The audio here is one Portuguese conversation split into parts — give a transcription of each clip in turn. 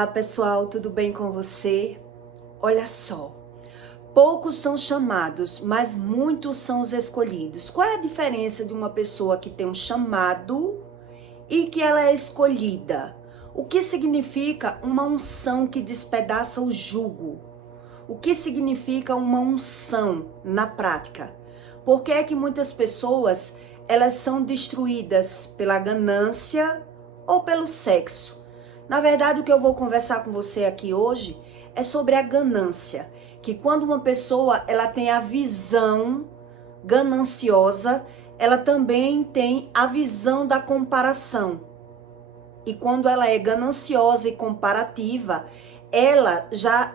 Olá pessoal, tudo bem com você? Olha só, poucos são chamados, mas muitos são os escolhidos. Qual é a diferença de uma pessoa que tem um chamado e que ela é escolhida? O que significa uma unção que despedaça o jugo? O que significa uma unção na prática? Por que é que muitas pessoas elas são destruídas pela ganância ou pelo sexo? Na verdade, o que eu vou conversar com você aqui hoje é sobre a ganância, que quando uma pessoa ela tem a visão gananciosa, ela também tem a visão da comparação. E quando ela é gananciosa e comparativa, ela já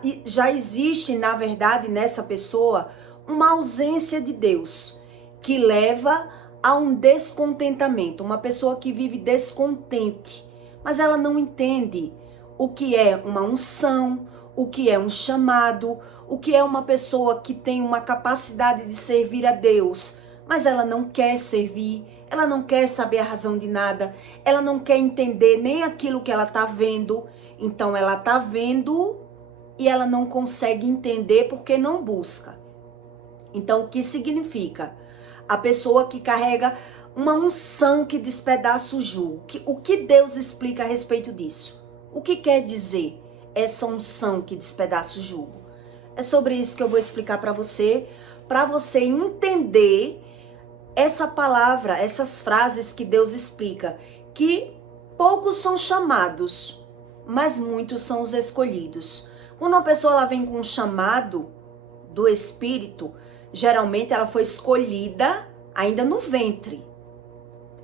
existe, na verdade, nessa pessoa, uma ausência de Deus, que leva a um descontentamento, uma pessoa que vive descontente. Mas ela não entende o que é uma unção, o que é um chamado, o que é uma pessoa que tem uma capacidade de servir a Deus, mas ela não quer servir, ela não quer saber a razão de nada, ela não quer entender nem aquilo que ela está vendo. Então ela está vendo e ela não consegue entender porque não busca. Então o que significa? A pessoa que carrega uma unção que despedaça o jugo. O que Deus explica a respeito disso? O que quer dizer essa unção que despedaça o jugo? É sobre isso que eu vou explicar para você entender essa palavra, essas frases que Deus explica, que poucos são chamados, mas muitos são os escolhidos. Quando uma pessoa ela vem com um chamado do Espírito, geralmente ela foi escolhida ainda no ventre.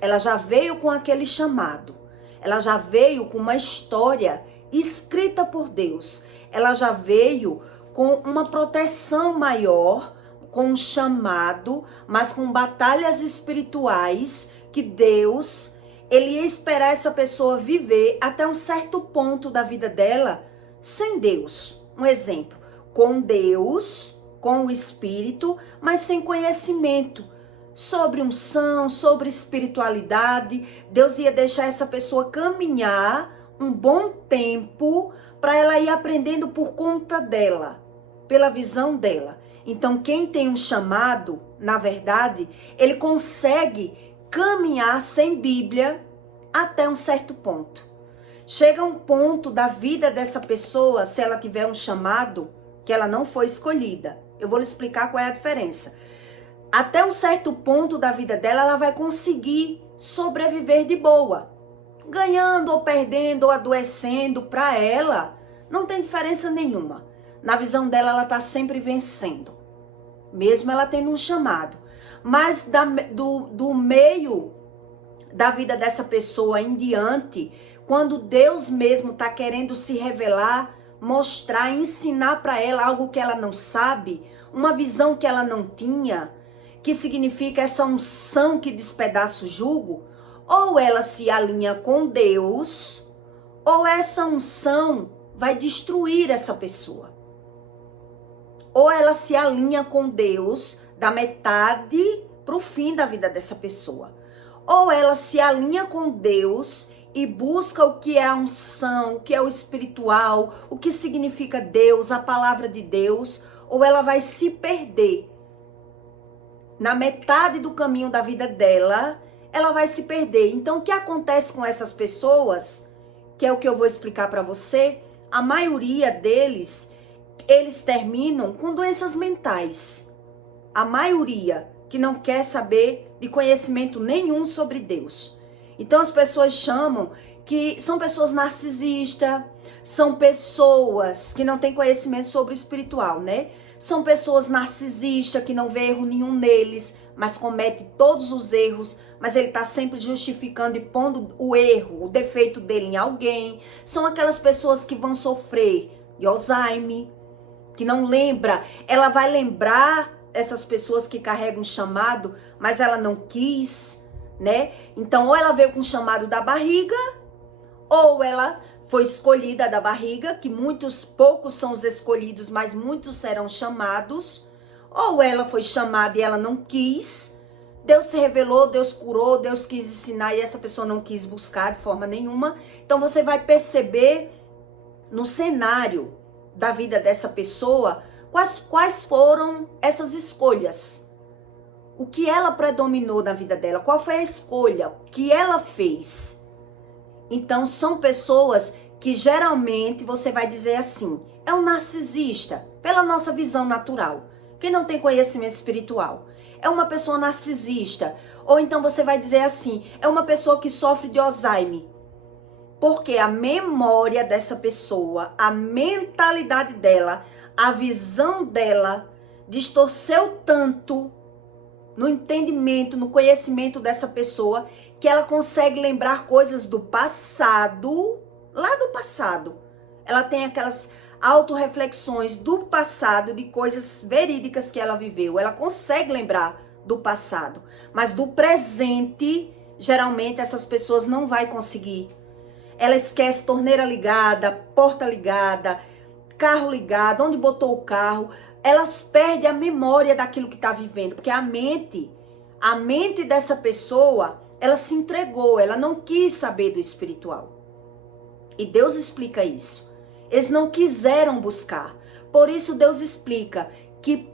Ela já veio com aquele chamado. Ela já veio com uma história escrita por Deus. Ela já veio com uma proteção maior, com um chamado, mas com batalhas espirituais que Deus, ele ia esperar essa pessoa viver até um certo ponto da vida dela sem Deus. Um exemplo, com Deus, com o Espírito, mas sem conhecimento sobre unção, sobre espiritualidade. Deus ia deixar essa pessoa caminhar um bom tempo para ela ir aprendendo por conta dela, pela visão dela. Então, quem tem um chamado, na verdade, ele consegue caminhar sem Bíblia até um certo ponto. Chega um ponto da vida dessa pessoa, se ela tiver um chamado, que ela não foi escolhida. Eu vou lhe explicar qual é a diferença. Até um certo ponto da vida dela, ela vai conseguir sobreviver de boa. Ganhando ou perdendo ou adoecendo, para ela, não tem diferença nenhuma. Na visão dela, ela está sempre vencendo. Mesmo ela tendo um chamado. Mas do meio da vida dessa pessoa em diante, quando Deus mesmo está querendo se revelar, mostrar, ensinar para ela algo que ela não sabe, uma visão que ela não tinha, que significa essa unção que despedaça o jugo, ou ela se alinha com Deus, ou essa unção vai destruir essa pessoa. Ou ela se alinha com Deus da metade para o fim da vida dessa pessoa. Ou ela se alinha com Deus e busca o que é a unção, o que é o espiritual, o que significa Deus, a palavra de Deus, ou ela vai se perder. Na metade do caminho da vida dela, ela vai se perder. Então, o que acontece com essas pessoas, que é o que eu vou explicar para você, a maioria deles, eles terminam com doenças mentais. A maioria que não quer saber de conhecimento nenhum sobre Deus. Então, as pessoas chamam que são pessoas narcisistas, são pessoas que não têm conhecimento sobre o espiritual, né? São pessoas narcisistas que não vê erro nenhum neles, mas comete todos os erros, mas ele está sempre justificando e pondo o erro, o defeito dele em alguém. São aquelas pessoas que vão sofrer de Alzheimer, que não lembra. Ela vai lembrar essas pessoas que carregam um chamado, mas ela não quis, né? Então, ou ela veio com o chamado da barriga, ou ela foi escolhida da barriga, que poucos são os escolhidos, mas muitos serão chamados. Ou ela foi chamada e ela não quis. Deus se revelou, Deus curou, Deus quis ensinar e essa pessoa não quis buscar de forma nenhuma. Então você vai perceber no cenário da vida dessa pessoa, quais foram essas escolhas. O que ela predominou na vida dela, qual foi a escolha que ela fez. Então, são pessoas que geralmente você vai dizer assim, é um narcisista, pela nossa visão natural, que não tem conhecimento espiritual. É uma pessoa narcisista. Ou então você vai dizer assim, é uma pessoa que sofre de Alzheimer. Porque a memória dessa pessoa, a mentalidade dela, a visão dela distorceu tanto no entendimento, no conhecimento dessa pessoa, que ela consegue lembrar coisas do passado, lá do passado. Ela tem aquelas autorreflexões do passado, de coisas verídicas que ela viveu. Ela consegue lembrar do passado. Mas do presente, geralmente essas pessoas não vai conseguir. Ela esquece torneira ligada, porta ligada, carro ligado, onde botou o carro. Elas perdem a memória daquilo que está vivendo, porque a mente dessa pessoa, ela se entregou, ela não quis saber do espiritual. E Deus explica isso. Eles não quiseram buscar. Por isso Deus explica que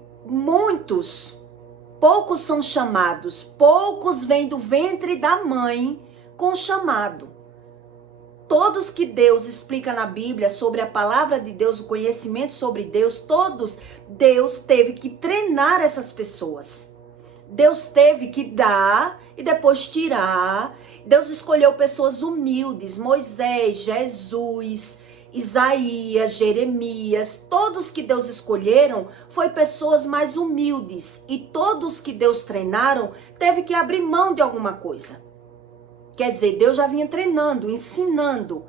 poucos são chamados, poucos vêm do ventre da mãe com chamado. Todos que Deus explica na Bíblia sobre a palavra de Deus, o conhecimento sobre Deus, todos, Deus teve que treinar essas pessoas. Deus teve que dar e depois tirar. Deus escolheu pessoas humildes, Moisés, Jesus, Isaías, Jeremias, todos que Deus escolheram foi pessoas mais humildes. E todos que Deus treinaram teve que abrir mão de alguma coisa. Quer dizer, Deus já vinha treinando, ensinando.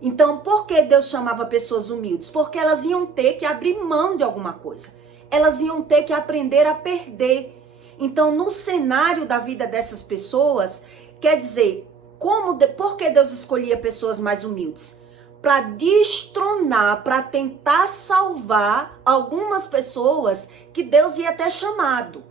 Então, por que Deus chamava pessoas humildes? Porque elas iam ter que abrir mão de alguma coisa. Elas iam ter que aprender a perder. Então, no cenário da vida dessas pessoas, quer dizer, por que Deus escolhia pessoas mais humildes? Para destronar, para tentar salvar algumas pessoas que Deus ia ter chamado.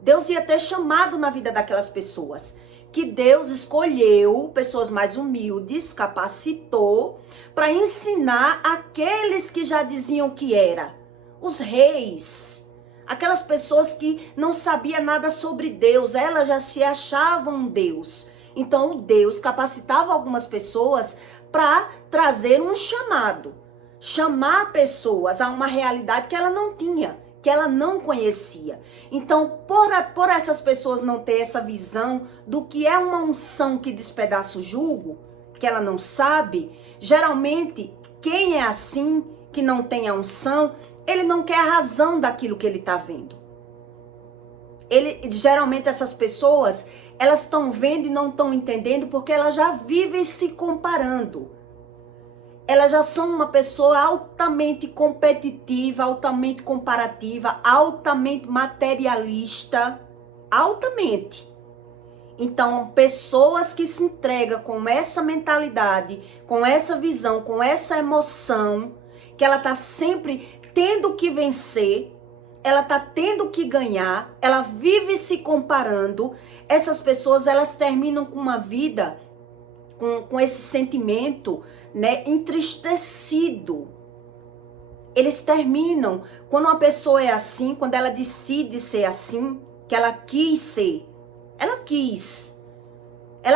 Deus ia ter chamado na vida daquelas pessoas. Que Deus escolheu pessoas mais humildes, capacitou, para ensinar aqueles que já diziam que era. Os reis, aquelas pessoas que não sabiam nada sobre Deus, elas já se achavam Deus. Então, Deus capacitava algumas pessoas para trazer um chamado. Chamar pessoas a uma realidade que ela não tinha, que ela não conhecia. Então, por essas pessoas não ter essa visão do que é uma unção que despedaça o jugo, que ela não sabe, geralmente, quem é assim, que não tem a unção, ele não quer a razão daquilo que ele está vendo. Geralmente, essas pessoas, elas estão vendo e não estão entendendo porque elas já vivem se comparando. Elas já são uma pessoa altamente competitiva, altamente comparativa, altamente materialista, altamente. Então, pessoas que se entregam com essa mentalidade, com essa visão, com essa emoção, que ela está sempre tendo que vencer, ela está tendo que ganhar, ela vive se comparando, essas pessoas, elas terminam com uma vida, com esse sentimento, né, entristecido. Eles terminam, quando uma pessoa é assim, quando ela decide ser assim, que ela quis ser, ela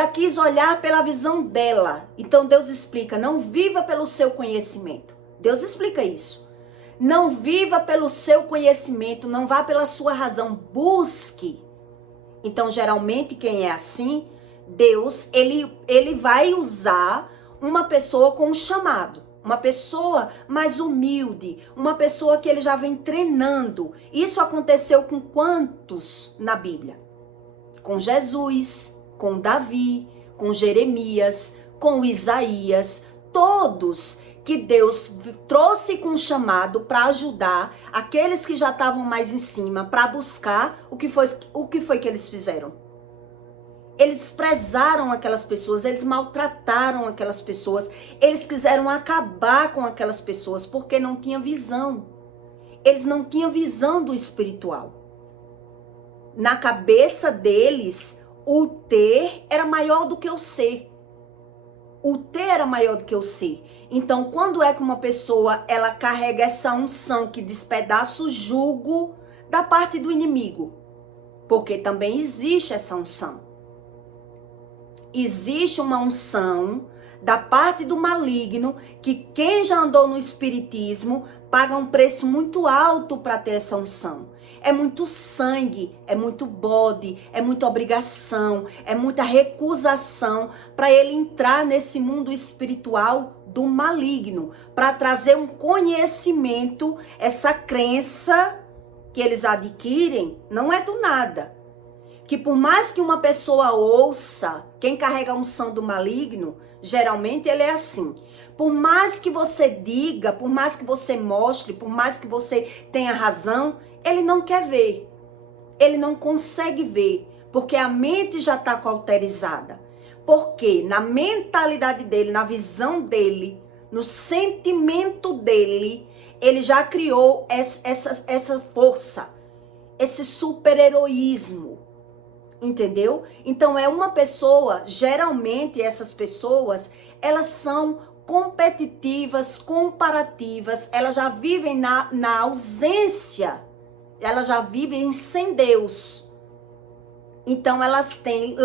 quis olhar pela visão dela. Então Deus explica, não viva pelo seu conhecimento. Deus explica isso. Não viva pelo seu conhecimento, não vá pela sua razão, busque. Então, geralmente, quem é assim, Deus, ele vai usar uma pessoa com um chamado, uma pessoa mais humilde, uma pessoa que ele já vem treinando. Isso aconteceu com quantos na Bíblia? Com Jesus, com Davi, com Jeremias, com Isaías, todos que Deus trouxe com chamado para ajudar aqueles que já estavam mais em cima, para buscar o que foi que eles fizeram. Eles desprezaram aquelas pessoas, eles maltrataram aquelas pessoas, eles quiseram acabar com aquelas pessoas porque não tinha visão. Eles não tinham visão do espiritual. Na cabeça deles, o ter era maior do que o ser. O ter era maior do que o ser. Então, quando é que uma pessoa, ela carrega essa unção que despedaça o jugo da parte do inimigo? Porque também existe essa unção. Existe uma unção da parte do maligno que quem já andou no espiritismo paga um preço muito alto para ter essa unção. É muito sangue, é muito bode, é muita obrigação, é muita recusação para ele entrar nesse mundo espiritual do maligno, para trazer um conhecimento, essa crença que eles adquirem, não é do nada. Que por mais que uma pessoa ouça, quem carrega a unção do maligno, geralmente ele é assim. Por mais que você diga, por mais que você mostre, por mais que você tenha razão, ele não quer ver. Ele não consegue ver, porque a mente já está cauterizada. Porque na mentalidade dele, na visão dele, no sentimento dele, ele já criou essa força, esse super-heroísmo. Entendeu? Então é uma pessoa, geralmente essas pessoas, elas são competitivas, comparativas, elas já vivem na ausência, elas já vivem sem Deus. Então elas têm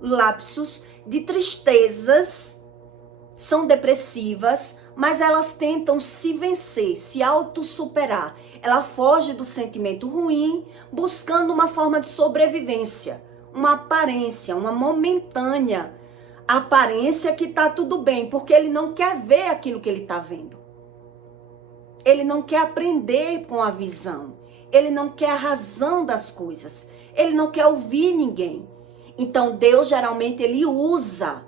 lapsos de tristezas, são depressivas, mas elas tentam se vencer, se autossuperar. Ela foge do sentimento ruim, buscando uma forma de sobrevivência, uma aparência, uma momentânea aparência que tá tudo bem, porque ele não quer ver aquilo que ele tá vendo. Ele não quer aprender com a visão. Ele não quer a razão das coisas. Ele não quer ouvir ninguém. Então Deus geralmente ele usa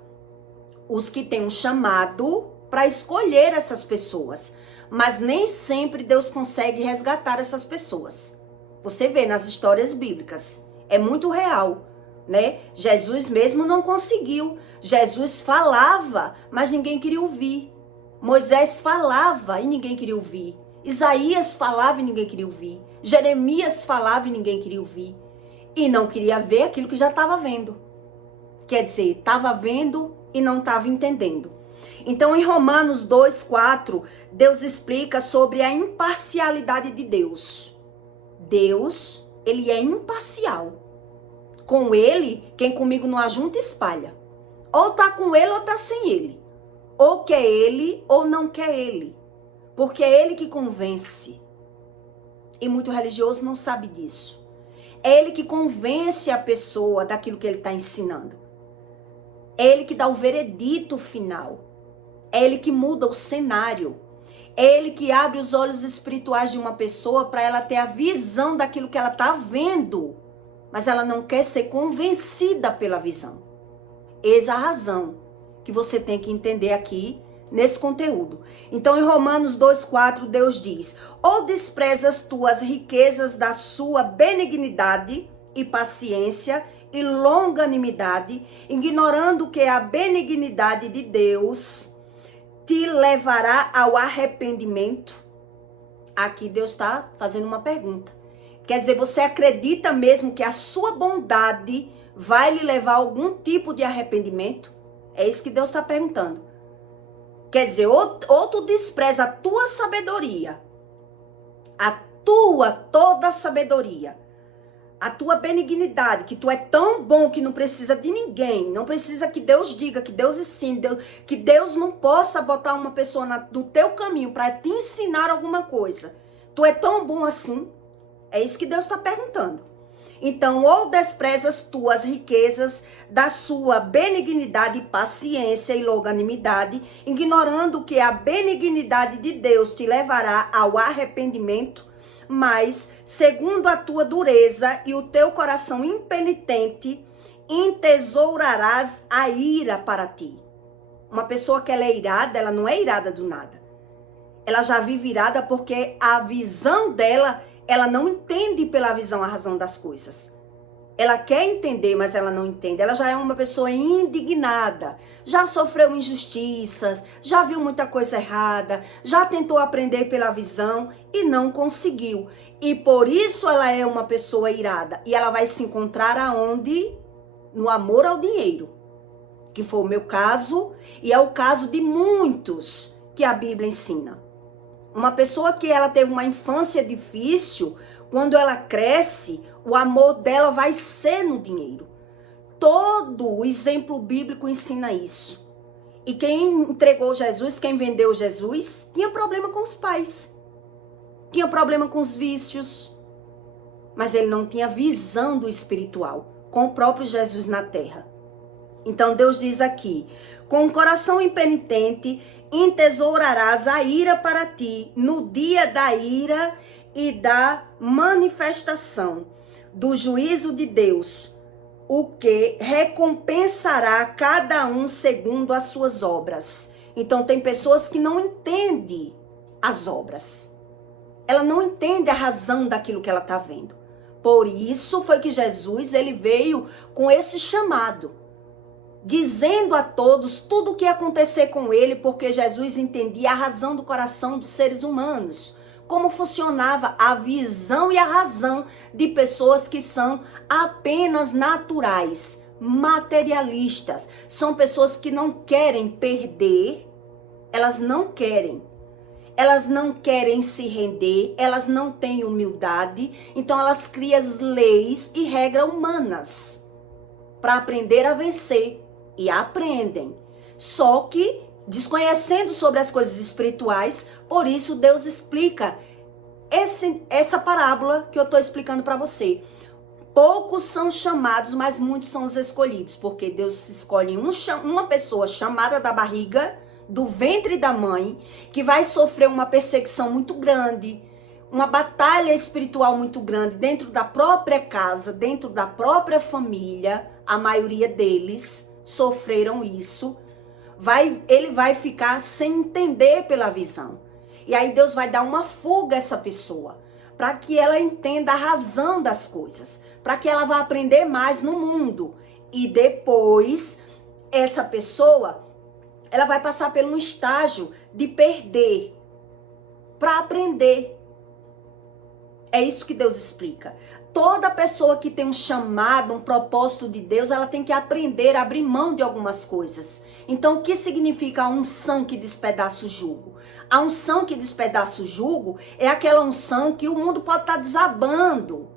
os que têm um chamado para escolher essas pessoas. Mas nem sempre Deus consegue resgatar essas pessoas. Você vê nas histórias bíblicas. É muito real, né? Jesus mesmo não conseguiu. Jesus falava, mas ninguém queria ouvir. Moisés falava e ninguém queria ouvir. Isaías falava e ninguém queria ouvir. Jeremias falava e ninguém queria ouvir. E não queria ver aquilo que já estava vendo. Quer dizer, estava vendo e não estava entendendo. Então, em Romanos 2:4, Deus explica sobre a imparcialidade de Deus. Deus, ele é imparcial. Com ele, quem comigo não ajunta, espalha. Ou tá com ele ou tá sem ele. Ou quer ele ou não quer ele. Porque é ele que convence. E muito religioso não sabe disso. É ele que convence a pessoa daquilo que ele está ensinando. É ele que dá o veredito final. É ele que muda o cenário. É ele que abre os olhos espirituais de uma pessoa para ela ter a visão daquilo que ela está vendo. Mas ela não quer ser convencida pela visão. Eis a razão que você tem que entender aqui nesse conteúdo. Então, em Romanos 2:4, Deus diz: ou desprezas tuas riquezas da sua benignidade e paciência e longanimidade, ignorando que a benignidade de Deus te levará ao arrependimento. Aqui Deus está fazendo uma pergunta. Quer dizer, você acredita mesmo que a sua bondade vai lhe levar a algum tipo de arrependimento? É isso que Deus está perguntando. Quer dizer, ou tu despreza a tua sabedoria, toda a sabedoria, a tua benignidade, que tu é tão bom que não precisa de ninguém, não precisa que Deus diga, que Deus ensine, que Deus não possa botar uma pessoa no teu caminho para te ensinar alguma coisa. Tu é tão bom assim? É isso que Deus está perguntando. Então, ou desprezas tuas riquezas da sua benignidade, paciência e longanimidade, ignorando que a benignidade de Deus te levará ao arrependimento, mas, segundo a tua dureza e o teu coração impenitente, entesourarás a ira para ti. Uma pessoa que ela é irada, ela não é irada do nada. Ela já vive irada porque a visão dela, ela não entende pela visão a razão das coisas. Ela quer entender, mas ela não entende. Ela já é uma pessoa indignada. Já sofreu injustiças, já viu muita coisa errada, já tentou aprender pela visão e não conseguiu. E por isso ela é uma pessoa irada. E ela vai se encontrar aonde? No amor ao dinheiro. que foi o meu caso e é o caso de muitos que a Bíblia ensina. Uma pessoa que ela teve uma infância difícil, quando ela cresce, o amor dela vai ser no dinheiro. Todo o exemplo bíblico ensina isso. E quem entregou Jesus, quem vendeu Jesus, tinha problema com os pais. Tinha problema com os vícios. Mas ele não tinha visão do espiritual, com o próprio Jesus na terra. Então Deus diz aqui, com o coração impenitente, entesourarás a ira para ti, no dia da ira e da manifestação do juízo de Deus, o que recompensará cada um segundo as suas obras. Então tem pessoas que não entendem as obras. Ela não entende a razão daquilo que ela está vendo. Por isso foi que Jesus ele veio com esse chamado, dizendo a todos tudo o que ia acontecer com ele, porque Jesus entendia a razão do coração dos seres humanos, como funcionava a visão e a razão de pessoas que são apenas naturais, materialistas. São pessoas que não querem perder, elas não querem se render, elas não têm humildade, então elas criam leis e regras humanas para aprender a vencer. E aprendem, só que desconhecendo sobre as coisas espirituais. Por isso Deus explica essa parábola que eu estou explicando para você. Poucos são chamados, mas muitos são os escolhidos, porque Deus escolhe uma pessoa chamada da barriga, do ventre da mãe, que vai sofrer uma perseguição muito grande, uma batalha espiritual muito grande dentro da própria casa, dentro da própria família. A maioria deles sofreram isso. Ele vai ficar sem entender pela visão. E aí Deus vai dar uma fuga a essa pessoa, para que ela entenda a razão das coisas, para que ela vá aprender mais no mundo. E depois, essa pessoa, ela vai passar por um estágio de perder, para aprender. É isso que Deus explica. Toda pessoa que tem um chamado, um propósito de Deus, ela tem que aprender a abrir mão de algumas coisas. Então, o que significa a unção que despedaça o jugo? A unção que despedaça o jugo é aquela unção que o mundo pode estar desabando.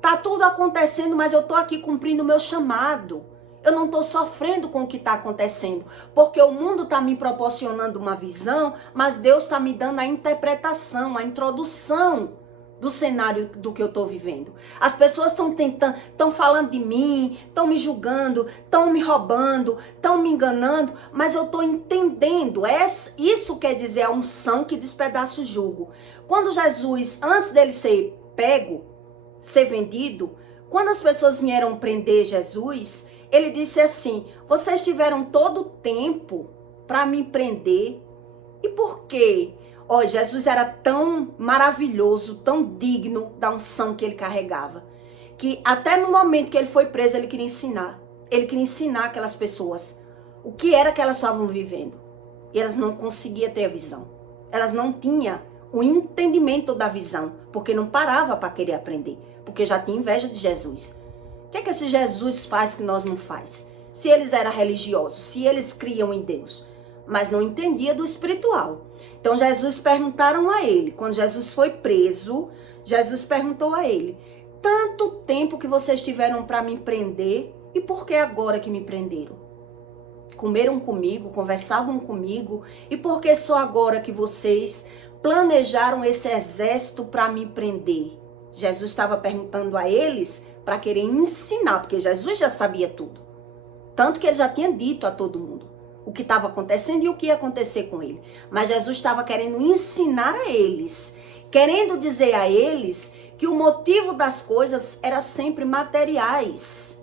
Tá tudo acontecendo, mas eu tô aqui cumprindo o meu chamado. Eu não tô sofrendo com o que está acontecendo, porque o mundo está me proporcionando uma visão, mas Deus está me dando a interpretação, a introdução do cenário do que eu estou vivendo. As pessoas estão falando de mim, estão me julgando, estão me roubando, estão me enganando, mas eu estou entendendo. Isso quer dizer a unção que despedaça o jugo. Quando Jesus, antes dele ser pego, ser vendido, quando as pessoas vieram prender Jesus, ele disse assim: vocês tiveram todo o tempo para me prender. E por quê? Ó, Jesus era tão maravilhoso, tão digno da unção que ele carregava, que até no momento que ele foi preso, ele queria ensinar. Ele queria ensinar aquelas pessoas o que era que elas estavam vivendo. E elas não conseguiam ter a visão. Elas não tinham o entendimento da visão, porque não parava para querer aprender, porque já tinha inveja de Jesus. O que é que esse Jesus faz que nós não faz? Se eles eram religiosos, se eles criam em Deus, mas não entendia do espiritual. Então Jesus perguntaram a ele, quando Jesus foi preso, Jesus perguntou a ele: tanto tempo que vocês tiveram para me prender, e por que agora que me prenderam? Comeram comigo, conversavam comigo, e por que só agora que vocês planejaram esse exército para me prender? Jesus estava perguntando a eles para querer ensinar, porque Jesus já sabia tudo. Tanto que ele já tinha dito a todo mundo o que estava acontecendo e o que ia acontecer com ele. Mas Jesus estava querendo ensinar a eles, querendo dizer a eles que o motivo das coisas era sempre materiais.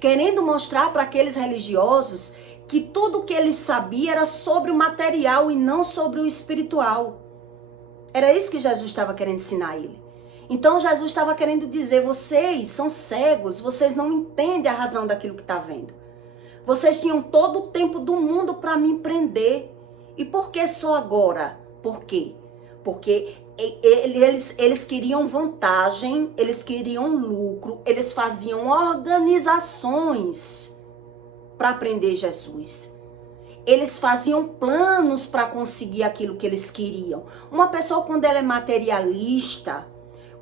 Querendo mostrar para aqueles religiosos que tudo o que eles sabiam era sobre o material e não sobre o espiritual. Era isso que Jesus estava querendo ensinar a ele. Então Jesus estava querendo dizer: vocês são cegos, vocês não entendem a razão daquilo que está vendo. Vocês tinham todo o tempo do mundo para me prender. E por que só agora? Por quê? Porque eles queriam vantagem, eles queriam lucro, eles faziam organizações para aprender Jesus. Eles faziam planos para conseguir aquilo que eles queriam. Uma pessoa, quando ela é materialista,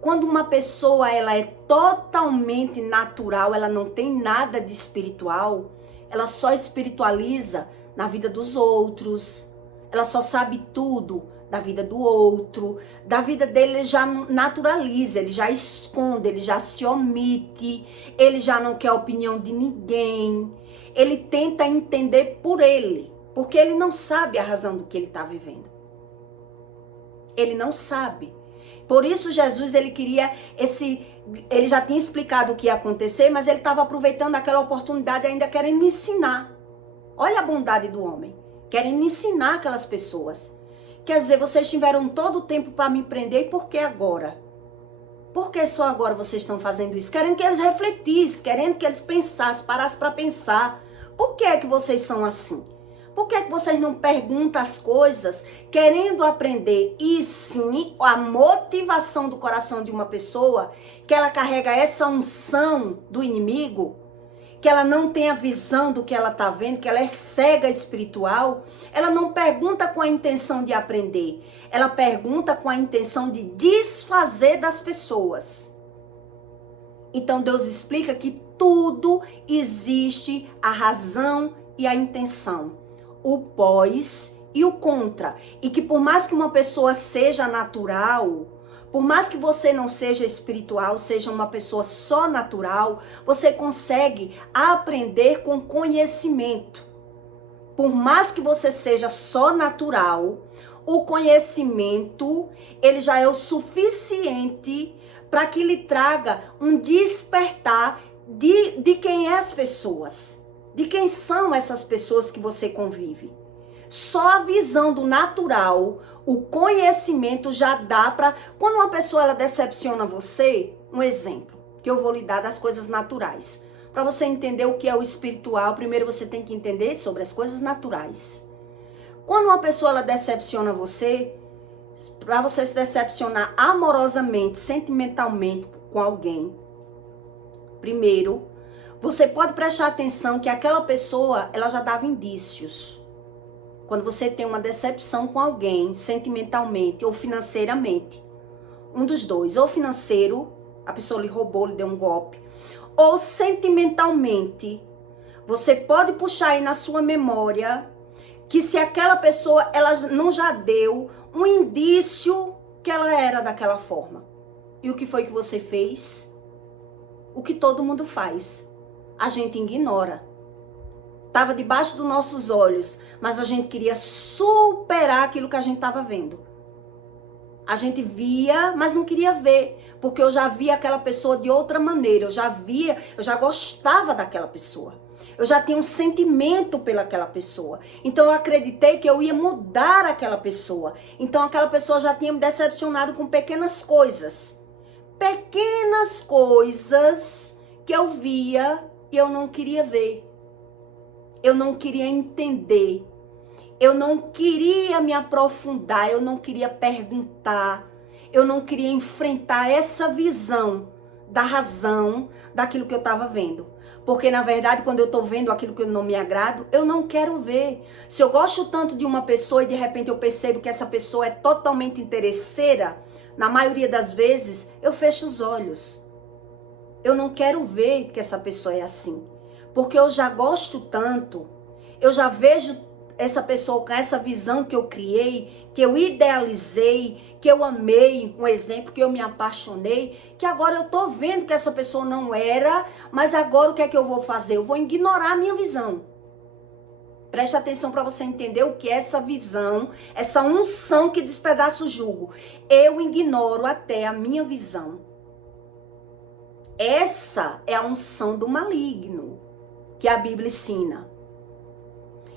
quando uma pessoa ela é totalmente natural, ela não tem nada de espiritual, ela só espiritualiza na vida dos outros, ela só sabe tudo da vida do outro, da vida dele ele já naturaliza, ele já esconde, ele já se omite, ele já não quer a opinião de ninguém, ele tenta entender por ele, porque ele não sabe a razão do que ele está vivendo. Ele não sabe. Por isso Jesus, ele queria ele já tinha explicado o que ia acontecer, mas ele estava aproveitando aquela oportunidade ainda querendo me ensinar. Olha a bondade do homem, querendo me ensinar aquelas pessoas. Quer dizer, vocês tiveram todo o tempo para me prender, e por que agora? Por que só agora vocês estão fazendo isso? Querendo que eles refletissem, querendo que eles pensassem, parassem para pensar. Por que é que vocês são assim? Por que é que vocês não perguntam as coisas querendo aprender? E sim, a motivação do coração de uma pessoa, que ela carrega essa unção do inimigo, que ela não tem a visão do que ela está vendo, que ela é cega espiritual, ela não pergunta com a intenção de aprender, ela pergunta com a intenção de desfazer das pessoas. Então Deus explica que tudo existe a razão e a intenção, o pós e o contra, e que por mais que uma pessoa seja natural, por mais que você não seja espiritual, seja uma pessoa só natural, você consegue aprender com conhecimento. Por mais que você seja só natural, o conhecimento, ele já é o suficiente para que lhe traga um despertar de quem é as pessoas, de quem são essas pessoas que você convive. Só a visão do natural, o conhecimento já dá para... Quando uma pessoa ela decepciona você, um exemplo que eu vou lhe dar das coisas naturais. Para você entender o que é o espiritual, primeiro você tem que entender sobre as coisas naturais. Quando uma pessoa ela decepciona você, para você se decepcionar amorosamente, sentimentalmente com alguém, primeiro, você pode prestar atenção que aquela pessoa ela já dava indícios. Quando você tem uma decepção com alguém, sentimentalmente ou financeiramente, um dos dois, ou financeiro, a pessoa lhe roubou, lhe deu um golpe, ou sentimentalmente, você pode puxar aí na sua memória que se aquela pessoa, ela não já deu um indício que ela era daquela forma. E o que foi que você fez? O que todo mundo faz. A gente ignora. Estava debaixo dos nossos olhos, mas a gente queria superar aquilo que a gente estava vendo. A gente via, mas não queria ver, porque eu já via aquela pessoa de outra maneira, eu já gostava daquela pessoa. Eu já tinha um sentimento pelaquela pessoa. Então eu acreditei que eu ia mudar aquela pessoa. Então aquela pessoa já tinha me decepcionado com pequenas coisas. Pequenas coisas que eu via e eu não queria ver. Eu não queria entender, eu não queria me aprofundar, eu não queria perguntar, eu não queria enfrentar essa visão da razão daquilo que eu estava vendo. Porque, na verdade, quando eu estou vendo aquilo que eu não me agrado, eu não quero ver. Se eu gosto tanto de uma pessoa e de repente eu percebo que essa pessoa é totalmente interesseira, na maioria das vezes, eu fecho os olhos. Eu não quero ver que essa pessoa é assim. Porque eu já gosto tanto, eu já vejo essa pessoa com essa visão que eu criei, que eu idealizei, que eu amei, um exemplo, que eu me apaixonei, que agora eu tô vendo que essa pessoa não era, mas agora o que é que eu vou fazer? Eu vou ignorar a minha visão. Preste atenção para você entender o que é essa visão, essa unção que despedaça o jugo. Eu ignoro até a minha visão. Essa é a unção do maligno que a Bíblia ensina.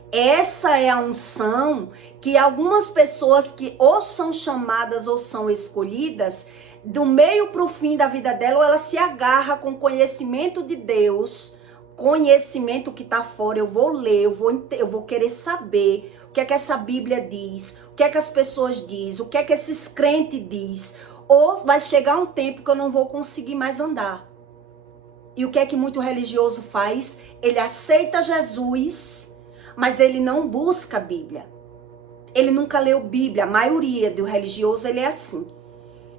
Essa é a unção que algumas pessoas que ou são chamadas ou são escolhidas, do meio para o fim da vida dela, ou ela se agarra com conhecimento de Deus, conhecimento que está fora, eu vou ler, eu vou querer saber o que é que essa Bíblia diz, o que é que as pessoas dizem, o que é que esses crentes diz, ou vai chegar um tempo que eu não vou conseguir mais andar. E o que é que muito religioso faz? Ele aceita Jesus, mas ele não busca a Bíblia. Ele nunca leu Bíblia. A maioria do religioso, ele é assim.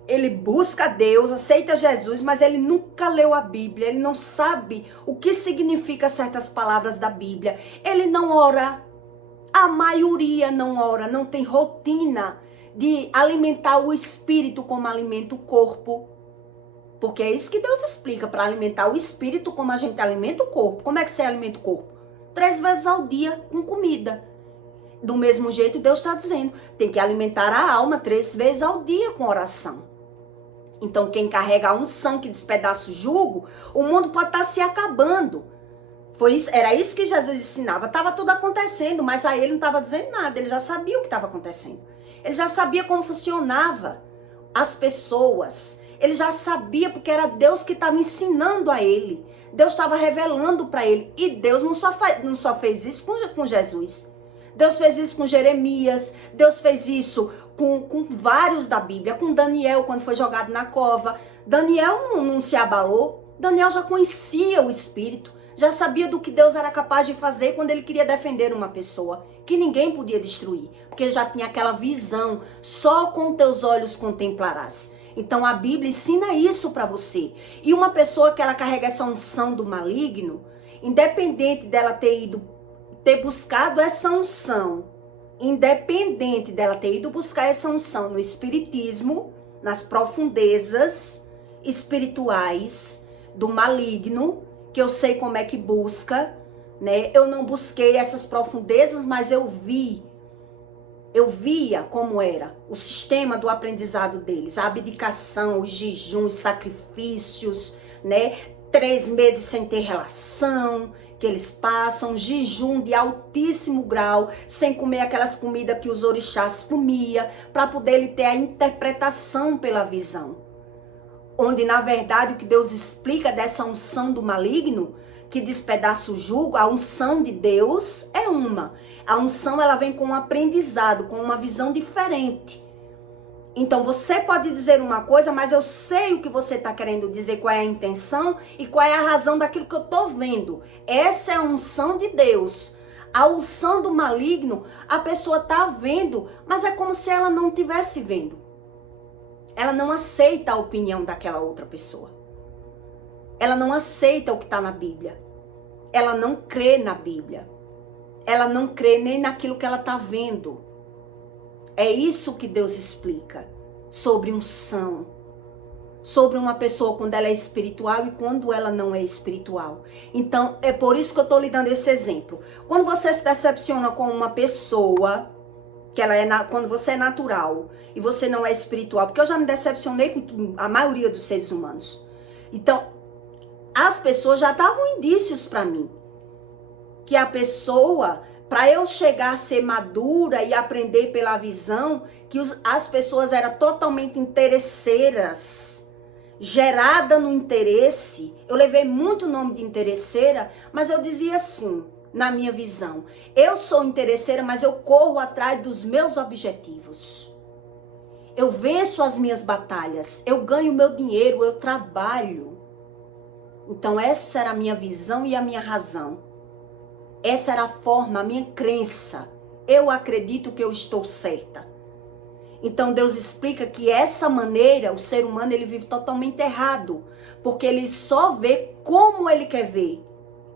Ele busca Deus, aceita Jesus, mas ele nunca leu a Bíblia. Ele não sabe o que significa certas palavras da Bíblia. Ele não ora. A maioria não ora, não tem rotina de alimentar o espírito como alimenta o corpo. Porque é isso que Deus explica, para alimentar o espírito como a gente alimenta o corpo. Como é que você alimenta o corpo? 3 vezes ao dia com comida. Do mesmo jeito, Deus está dizendo, tem que alimentar a alma 3 vezes ao dia com oração. Então, quem carrega a unção que despedaça o jugo, o mundo pode estar se acabando. Era isso que Jesus ensinava. Estava tudo acontecendo, mas a ele não estava dizendo nada. Ele já sabia o que estava acontecendo. Ele já sabia como funcionava as pessoas. Ele já sabia porque era Deus que estava ensinando a ele. Deus estava revelando para ele. E Deus não só fez isso com Jesus. Deus fez isso com Jeremias. Deus fez isso com vários da Bíblia. Com Daniel, quando foi jogado na cova. Daniel não se abalou. Daniel já conhecia o Espírito. Já sabia do que Deus era capaz de fazer quando ele queria defender uma pessoa. Que ninguém podia destruir. Porque ele já tinha aquela visão. Só com teus olhos contemplarás. Então a Bíblia ensina isso para você. E uma pessoa que ela carrega essa unção do maligno, independente dela ter buscado essa unção, independente dela ter ido buscar essa unção no espiritismo, nas profundezas espirituais do maligno, que eu sei como é que busca, né? Eu não busquei essas profundezas, mas eu via como era o sistema do aprendizado deles, a abdicação, os jejuns, sacrifícios, né? 3 meses sem ter relação, que eles passam, jejum de altíssimo grau, sem comer aquelas comidas que os orixás comiam, para poder ter a interpretação pela visão. Onde, na verdade, o que Deus explica dessa unção do maligno, que despedaça o jugo, a unção de Deus é uma. A unção, ela vem com um aprendizado, com uma visão diferente. Então, você pode dizer uma coisa, mas eu sei o que você está querendo dizer, qual é a intenção e qual é a razão daquilo que eu estou vendo. Essa é a unção de Deus. A unção do maligno, a pessoa está vendo, mas é como se ela não estivesse vendo. Ela não aceita a opinião daquela outra pessoa. Ela não aceita o que está na Bíblia. Ela não crê na Bíblia. Ela não crê nem naquilo que ela está vendo. É isso que Deus explica sobre unção. Sobre uma pessoa quando ela é espiritual e quando ela não é espiritual. Então, é por isso que eu estou lhe dando esse exemplo. Quando você se decepciona com uma pessoa, que ela quando você é natural e você não é espiritual, porque eu já me decepcionei com a maioria dos seres humanos. Então, as pessoas já davam indícios para mim que a pessoa, para eu chegar a ser madura e aprender pela visão, que as pessoas eram totalmente interesseiras, gerada no interesse. Eu levei muito o nome de interesseira, mas eu dizia assim, na minha visão, eu sou interesseira, mas eu corro atrás dos meus objetivos. Eu venço as minhas batalhas, eu ganho meu dinheiro, eu trabalho. Então essa era a minha visão e a minha razão. Essa era a forma, a minha crença. Eu acredito que eu estou certa. Então Deus explica que essa maneira, o ser humano, ele vive totalmente errado. Porque ele só vê como ele quer ver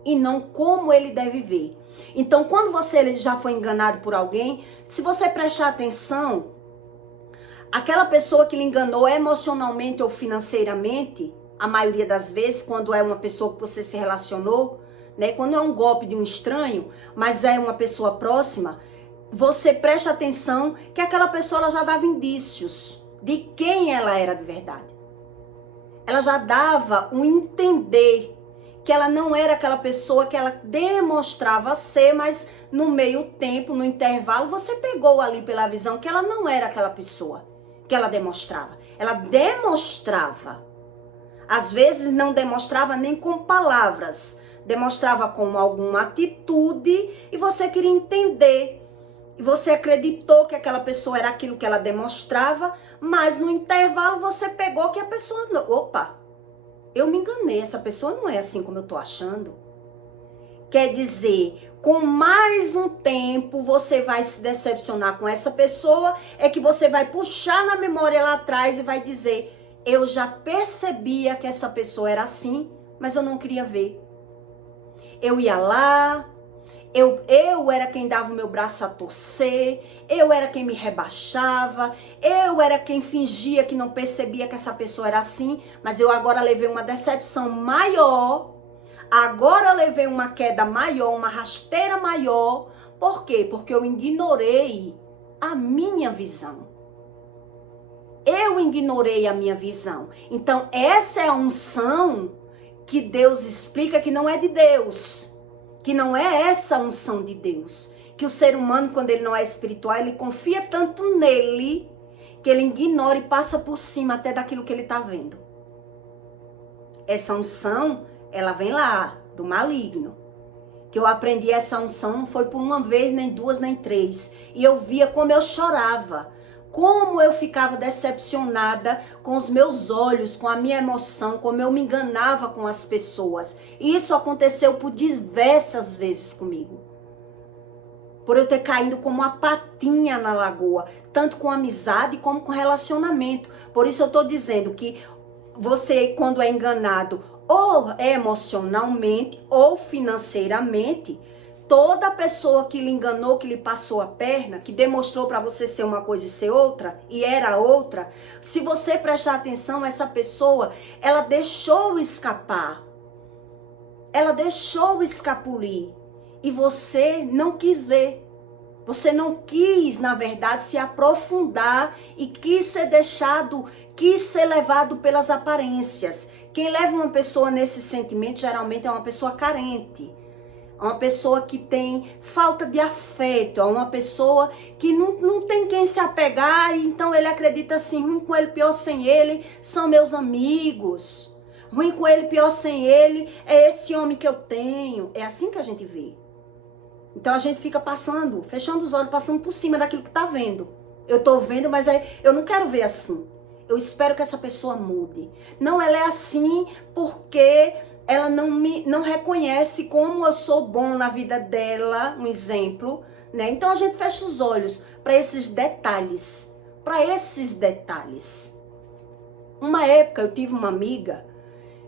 e não como ele deve ver. Então quando você já foi enganado por alguém, se você prestar atenção, aquela pessoa que lhe enganou emocionalmente ou financeiramente, a maioria das vezes, quando é uma pessoa que você se relacionou, né? Quando é um golpe de um estranho, mas é uma pessoa próxima, você presta atenção que aquela pessoa ela já dava indícios de quem ela era de verdade. Ela já dava um entender que ela não era aquela pessoa que ela demonstrava ser, mas no meio tempo, no intervalo, você pegou ali pela visão que ela não era aquela pessoa que ela demonstrava. Ela demonstrava. Às vezes não demonstrava nem com palavras, demonstrava com alguma atitude e você queria entender. E você acreditou que aquela pessoa era aquilo que ela demonstrava, mas no intervalo você pegou que a pessoa... Opa! eu me enganei, essa pessoa não é assim como eu tô achando. Quer dizer, com mais um tempo você vai se decepcionar com essa pessoa, é que você vai puxar na memória lá atrás e vai dizer, eu já percebia que essa pessoa era assim, mas eu não queria ver. Eu ia lá, eu era quem dava o meu braço a torcer, eu era quem me rebaixava, eu era quem fingia que não percebia que essa pessoa era assim, mas eu agora levei uma decepção maior, agora eu levei uma queda maior, uma rasteira maior. Por quê? Porque eu ignorei a minha visão. Eu ignorei a minha visão. Então, essa é a unção que Deus explica que não é de Deus. Que não é essa unção de Deus. Que o ser humano, quando ele não é espiritual, ele confia tanto nele, que ele ignora e passa por cima até daquilo que ele está vendo. Essa unção, ela vem lá, do maligno. Que eu aprendi essa unção, não foi por uma vez, nem duas, nem três. E eu via como eu chorava. Como eu ficava decepcionada com os meus olhos, com a minha emoção, como eu me enganava com as pessoas. E isso aconteceu por diversas vezes comigo. Por eu ter caído como uma patinha na lagoa, tanto com amizade como com relacionamento. Por isso eu estou dizendo que você, quando é enganado, ou emocionalmente, ou financeiramente, toda pessoa que lhe enganou, que lhe passou a perna, que demonstrou para você ser uma coisa e ser outra, e era outra, se você prestar atenção, essa pessoa, ela deixou escapar. Ela deixou escapulir. E você não quis ver. Você não quis, na verdade, se aprofundar e quis ser deixado, quis ser levado pelas aparências. Quem leva uma pessoa nesse sentimento, geralmente, é uma pessoa carente. Uma pessoa que tem falta de afeto, é uma pessoa que não tem quem se apegar, então ele acredita assim, ruim com ele, pior sem ele, são meus amigos. Ruim com ele, pior sem ele, é esse homem que eu tenho. É assim que a gente vê. Então a gente fica passando, fechando os olhos, passando por cima daquilo que tá vendo. Eu tô vendo, mas eu não quero ver assim. Eu espero que essa pessoa mude. Não, ela é assim porque ela não reconhece como eu sou bom na vida dela, um exemplo, né? Então a gente fecha os olhos para esses detalhes, Uma época eu tive uma amiga,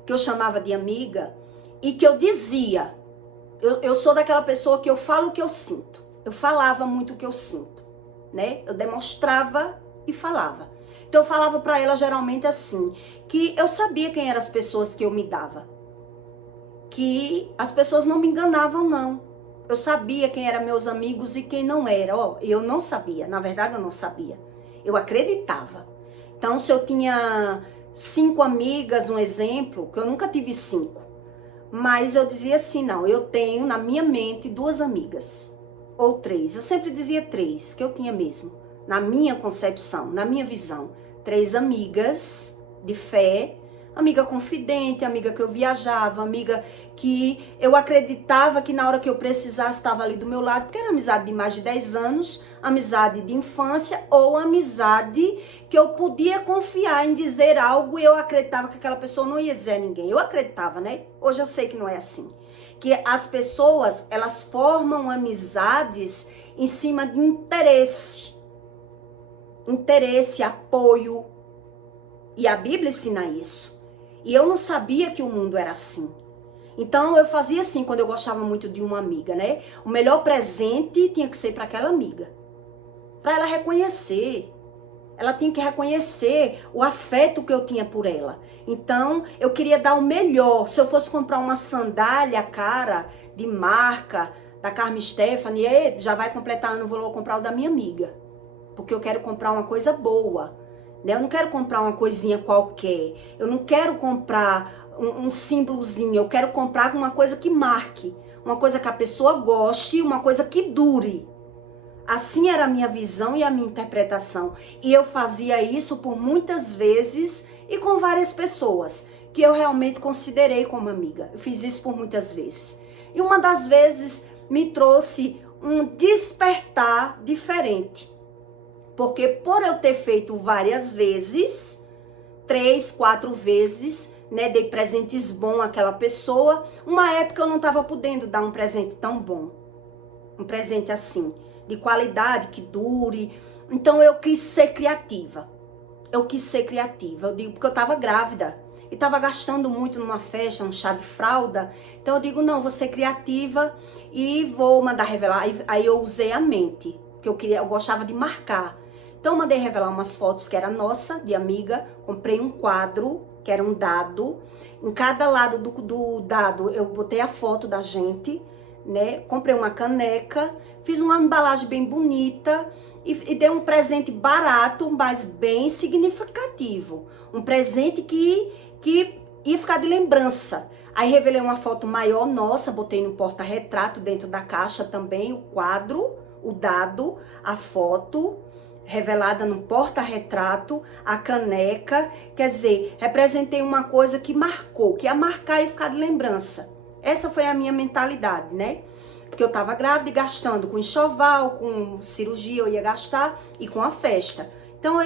que eu chamava de amiga, e que eu dizia, eu sou daquela pessoa que eu falo o que eu sinto, eu falava muito o que eu sinto, né? Eu demonstrava e falava. Então eu falava para ela geralmente assim, que eu sabia quem eram as pessoas que eu me dava. Que as pessoas não me enganavam, não. Eu sabia quem eram meus amigos e quem não era. Ó, eu não sabia, na verdade eu não sabia. Eu acreditava. Então, se eu tinha 5 amigas, um exemplo, que eu nunca tive 5. Mas eu dizia assim, não, eu tenho na minha mente 2 amigas. Ou 3. Eu sempre dizia 3, que eu tinha mesmo. Na minha concepção, na minha visão. 3 amigas de fé, amiga confidente, amiga que eu viajava, amiga que eu acreditava que na hora que eu precisasse estava ali do meu lado, porque era amizade de mais de 10 anos, amizade de infância ou amizade que eu podia confiar em dizer algo e eu acreditava que aquela pessoa não ia dizer a ninguém. Eu acreditava, né? Hoje eu sei que não é assim. Que as pessoas, elas formam amizades em cima de interesse. Interesse, apoio. E a Bíblia ensina isso. E eu não sabia que o mundo era assim. Então eu fazia assim quando eu gostava muito de uma amiga, né? O melhor presente tinha que ser para aquela amiga. Para ela reconhecer. Ela tinha que reconhecer o afeto que eu tinha por ela. Então eu queria dar o melhor. Se eu fosse comprar uma sandália, cara, de marca, da Carmen Stephanie, já vai completar ano, vou comprar o da minha amiga. Porque eu quero comprar uma coisa boa. Eu não quero comprar uma coisinha qualquer. Eu não quero comprar um símbolozinho. Eu quero comprar uma coisa que marque. Uma coisa que a pessoa goste, uma coisa que dure. Assim era a minha visão e a minha interpretação. E eu fazia isso por muitas vezes e com várias pessoas que eu realmente considerei como amiga. Eu fiz isso por muitas vezes. E uma das vezes me trouxe um despertar diferente. Porque por eu ter feito várias vezes, 3, 4 vezes, né? Dei presentes bons àquela pessoa. Uma época eu não estava podendo dar um presente tão bom. Um presente assim, de qualidade, que dure. Então eu quis ser criativa. Eu quis ser criativa. Eu digo, porque eu estava grávida. E estava gastando muito numa festa, um chá de fralda. Então eu digo, não, vou ser criativa e vou mandar revelar. Aí eu usei a mente, que eu gostava de marcar. Então eu mandei revelar umas fotos que era nossa, de amiga. Comprei um quadro, que era um dado. Em cada lado do dado eu botei a foto da gente, né? Comprei uma caneca, fiz uma embalagem bem bonita e dei um presente barato, mas bem significativo. Um presente que ia ficar de lembrança. Aí revelei uma foto maior nossa, botei no porta-retrato dentro da caixa também, o quadro, o dado, a foto revelada no porta-retrato, a caneca. Quer dizer, representei uma coisa que marcou, que ia marcar e ficar de lembrança. Essa foi a minha mentalidade, né? Porque eu tava grávida e gastando com enxoval, com cirurgia eu ia gastar e com a festa. Então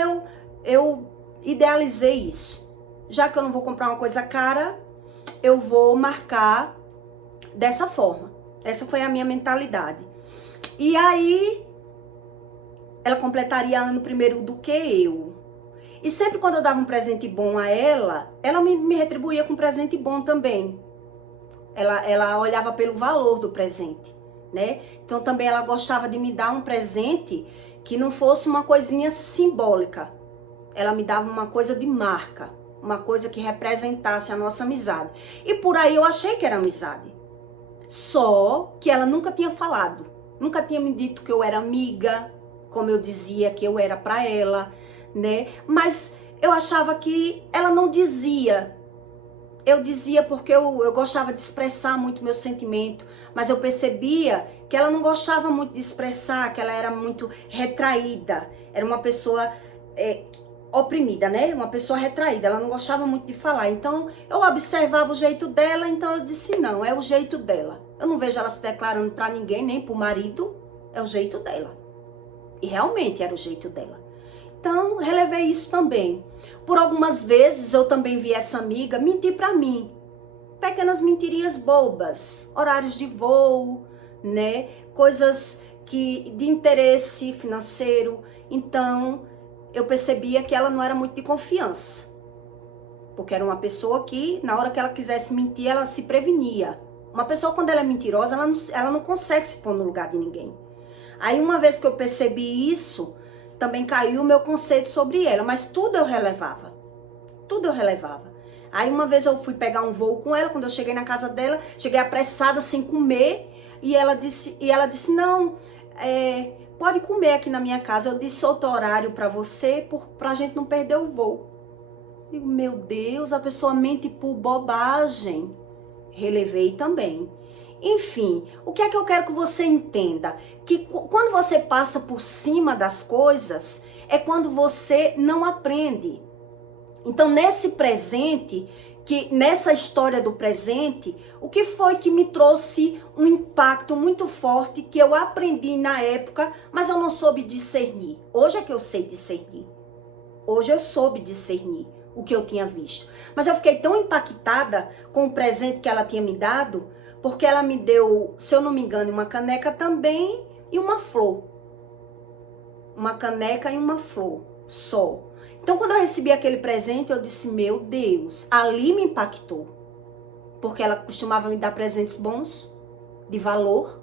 eu idealizei isso. Já que eu não vou comprar uma coisa cara, eu vou marcar dessa forma. Essa foi a minha mentalidade. E aí, ela completaria ano primeiro do que eu. E sempre quando eu dava um presente bom a ela me retribuía com um presente bom também. Ela olhava pelo valor do presente, né? Então também ela gostava de me dar um presente que não fosse uma coisinha simbólica. Ela me dava uma coisa de marca, uma coisa que representasse a nossa amizade. E por aí eu achei que era amizade. Só que ela nunca tinha falado, nunca tinha me dito que eu era amiga, como eu dizia que eu era pra ela, né? Mas eu achava que ela não dizia. Eu dizia porque eu gostava de expressar muito meu sentimento, mas eu percebia que ela não gostava muito de expressar, que ela era muito retraída. Era uma pessoa oprimida, né? Uma pessoa retraída, ela não gostava muito de falar. Então, eu observava o jeito dela, então eu disse, não, é o jeito dela. Eu não vejo ela se declarando pra ninguém, nem pro marido, é o jeito dela. E realmente era o jeito dela. Então, relevei isso também. Por algumas vezes, eu também vi essa amiga mentir pra mim. Pequenas mentirinhas bobas, horários de voo, né? Coisas de interesse financeiro. Então, eu percebia que ela não era muito de confiança. Porque era uma pessoa que, na hora que ela quisesse mentir, ela se prevenia. Uma pessoa, quando ela é mentirosa, ela não consegue se pôr no lugar de ninguém. Aí, uma vez que eu percebi isso, também caiu o meu conceito sobre ela. Mas tudo eu relevava. Tudo eu relevava. Aí, uma vez eu fui pegar um voo com ela, quando eu cheguei na casa dela, cheguei apressada, sem comer, e ela disse, não, pode comer aqui na minha casa. Eu disse outro horário pra você, pra gente não perder o voo. Digo, meu Deus, a pessoa mente por bobagem. Relevei também. Enfim, o que é que eu quero que você entenda? Que quando você passa por cima das coisas, é quando você não aprende. Então, nesse presente, nessa história do presente, o que foi que me trouxe um impacto muito forte que eu aprendi na época, mas eu não soube discernir. Hoje é que eu sei discernir. Hoje eu soube discernir o que eu tinha visto. Mas eu fiquei tão impactada com o presente que ela tinha me dado, porque ela me deu, se eu não me engano, uma caneca também e uma flor. Uma caneca e uma flor, só. Então, quando eu recebi aquele presente, eu disse, meu Deus, ali me impactou. Porque ela costumava me dar presentes bons, de valor,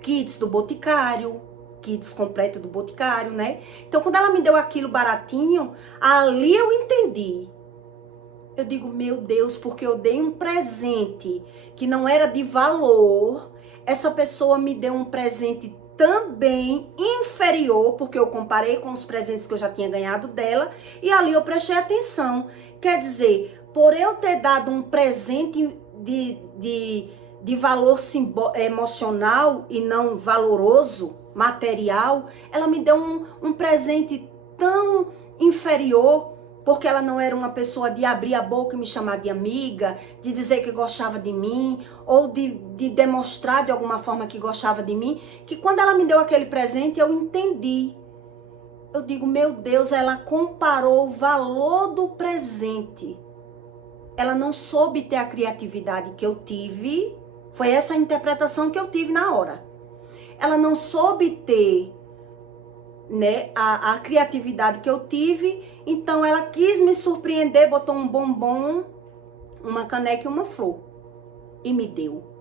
kits do Boticário, kits completo do Boticário, né? Então, quando ela me deu aquilo baratinho, ali eu entendi. Eu digo, meu Deus, porque eu dei um presente que não era de valor, essa pessoa me deu um presente também inferior, porque eu comparei com os presentes que eu já tinha ganhado dela, e ali eu prestei atenção. Quer dizer, por eu ter dado um presente de valor emocional e não valoroso, material, ela me deu um presente tão inferior, porque ela não era uma pessoa de abrir a boca e me chamar de amiga, de dizer que gostava de mim, ou de demonstrar de alguma forma que gostava de mim, que quando ela me deu aquele presente, eu entendi. eu digo, meu Deus, ela comparou o valor do presente. Ela não soube ter a criatividade que eu tive. Foi essa a interpretação que eu tive na hora. Ela não soube ter, né, a criatividade que eu tive. Então ela quis me surpreender, botou um bombom, uma caneca e uma flor. E me deu.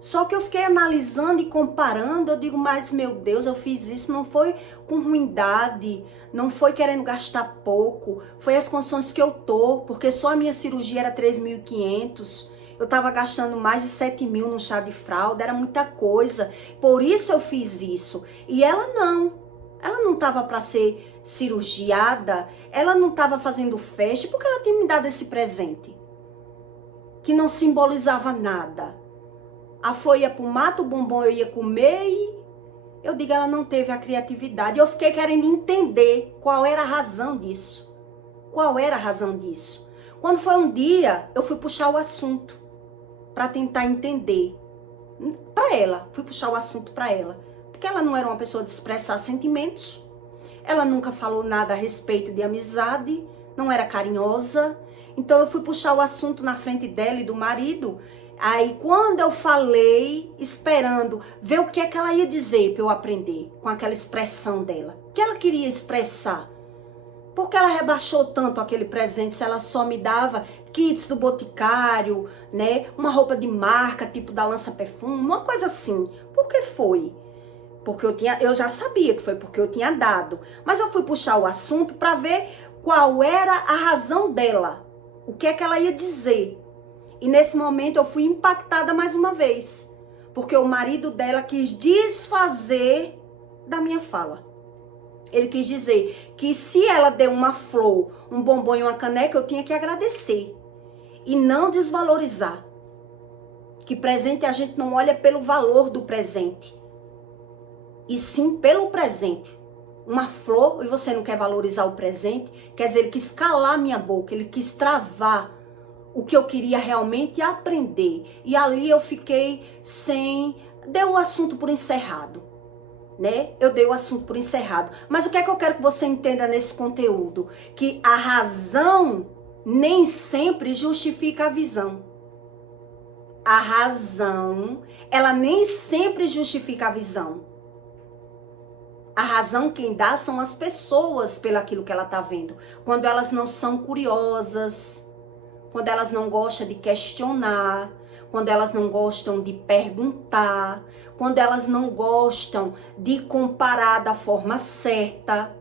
Só que eu fiquei analisando e comparando, eu digo, mas meu Deus, eu fiz isso, não foi com ruindade, não foi querendo gastar pouco, foi as condições que eu tô, porque só a minha cirurgia era 3.500, eu tava gastando mais de 7.000 num chá de fralda, era muita coisa, por isso eu fiz isso. E ela não tava para ser cirurgiada, ela não tava fazendo festa, porque ela tinha me dado esse presente, que não simbolizava nada. A flor ia pro mato, o bombom eu ia comer e eu digo, ela não teve a criatividade. Eu fiquei querendo entender qual era a razão disso. Qual era a razão disso? Quando foi um dia, eu fui puxar o assunto para tentar entender. Para ela, fui puxar o assunto para ela. Porque ela não era uma pessoa de expressar sentimentos. Ela nunca falou nada a respeito de amizade, não era carinhosa. Então eu fui puxar o assunto na frente dela e do marido. Aí quando eu falei, esperando ver o que é que ela ia dizer para eu aprender com aquela expressão dela. O que ela queria expressar? Por que ela rebaixou tanto aquele presente se ela só me dava kits do Boticário, né? Uma roupa de marca, tipo da Lança Perfume, uma coisa assim. Por que foi? Porque eu já sabia que foi porque eu tinha dado. Mas eu fui puxar o assunto para ver qual era a razão dela. O que é que ela ia dizer. E nesse momento eu fui impactada mais uma vez. Porque o marido dela quis desfazer da minha fala. Ele quis dizer que se ela deu uma flor, um bombom e uma caneca, eu tinha que agradecer. E não desvalorizar. Que presente a gente não olha pelo valor do presente. E sim pelo presente. Uma flor e você não quer valorizar o presente, quer dizer, ele quis calar minha boca, ele quis travar o que eu queria realmente aprender. E ali eu fiquei dei o assunto por encerrado, né? Eu dei o assunto por encerrado. Mas o que é que eu quero que você entenda nesse conteúdo? Que a razão nem sempre justifica a visão. A razão, ela nem sempre justifica a visão. A razão quem dá são as pessoas pelo aquilo que ela tá vendo. Quando elas não são curiosas, quando elas não gostam de questionar, quando elas não gostam de perguntar, quando elas não gostam de comparar da forma certa.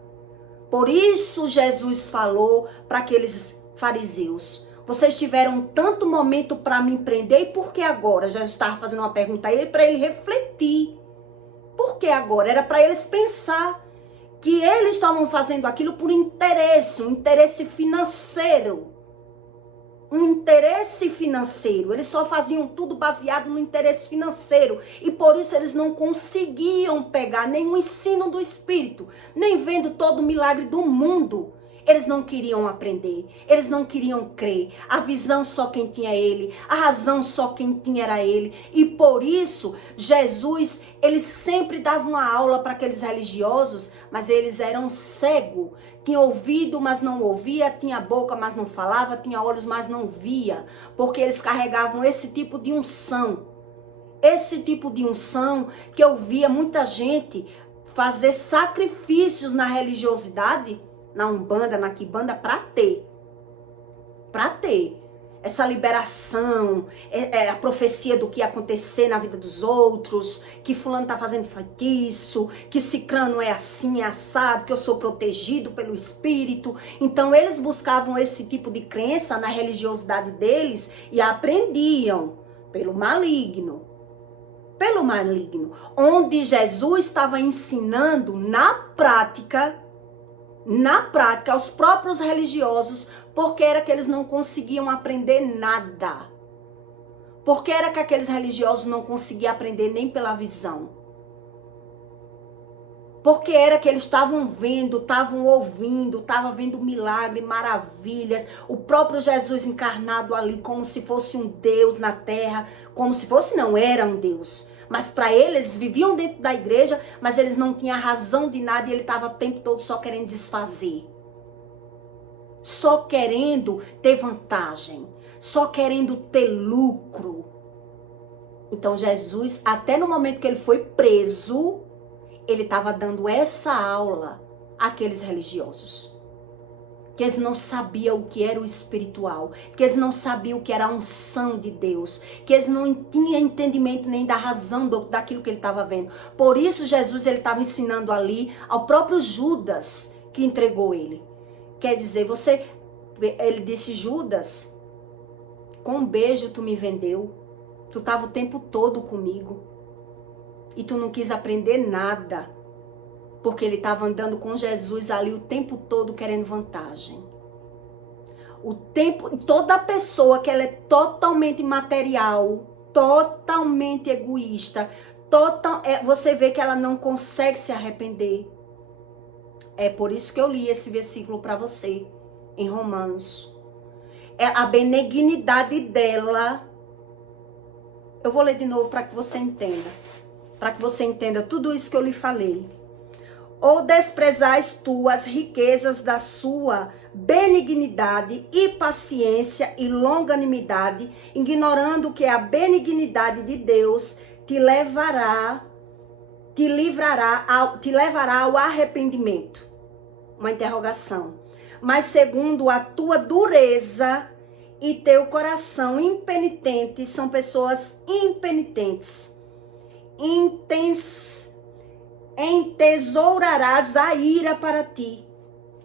Por isso Jesus falou para aqueles fariseus, vocês tiveram tanto momento para me prender, e por que agora? Jesus estava fazendo uma pergunta a ele para ele refletir. Por que agora? Era para eles pensar que eles estavam fazendo aquilo por interesse, um interesse financeiro. Um interesse financeiro. Eles só faziam tudo baseado no interesse financeiro. E por isso eles não conseguiam pegar nenhum ensino do Espírito. Nem vendo todo o milagre do mundo. Eles não queriam aprender. Eles não queriam crer. A visão só quem tinha ele. A razão só quem tinha era ele. E por isso, Jesus, ele sempre dava uma aula para aqueles religiosos, mas eles eram cegos. Tinha ouvido, mas não ouvia. Tinha boca, mas não falava. Tinha olhos, mas não via. Porque eles carregavam esse tipo de unção. Esse tipo de unção que eu via muita gente fazer sacrifícios na religiosidade, na Umbanda, na Quimbanda, para ter essa liberação, a profecia do que ia acontecer na vida dos outros, que fulano tá fazendo feitiço, que cicrano é assim, é assado, que eu sou protegido pelo Espírito. Então eles buscavam esse tipo de crença na religiosidade deles e aprendiam pelo maligno, onde Jesus estava ensinando na prática aos próprios religiosos, porque era que eles não conseguiam aprender nada. Porque era que aqueles religiosos não conseguiam aprender nem pela visão. Porque era que eles estavam vendo, estavam ouvindo, estavam vendo milagre, maravilhas, o próprio Jesus encarnado ali como se fosse um Deus na terra, como se fosse, não era um Deus, Mas para eles viviam dentro da igreja, mas eles não tinham razão de nada e ele estava o tempo todo só querendo desfazer. Só querendo ter vantagem. Só querendo ter lucro. Então Jesus, até no momento que ele foi preso, ele estava dando essa aula àqueles religiosos. Que eles não sabiam o que era o espiritual, que eles não sabiam o que era a unção de Deus, que eles não tinham entendimento nem da razão daquilo que ele estava vendo. Por isso Jesus ele estava ensinando ali ao próprio Judas que entregou ele. Quer dizer, ele disse, Judas, com um beijo tu me vendeu, tu estava o tempo todo comigo e tu não quis aprender nada. Porque ele estava andando com Jesus ali o tempo todo querendo vantagem. Toda pessoa que ela é totalmente material, totalmente egoísta, você vê que ela não consegue se arrepender. É por isso que eu li esse versículo para você, em Romanos. É a benignidade dela. Eu vou ler de novo para que você entenda. Para que você entenda tudo isso que eu lhe falei. Ou desprezais tu as riquezas da sua benignidade e paciência e longanimidade, ignorando que a benignidade de Deus te levará ao arrependimento. Uma interrogação. Mas segundo a tua dureza e teu coração impenitente, são pessoas impenitentes, entesourarás a ira para ti.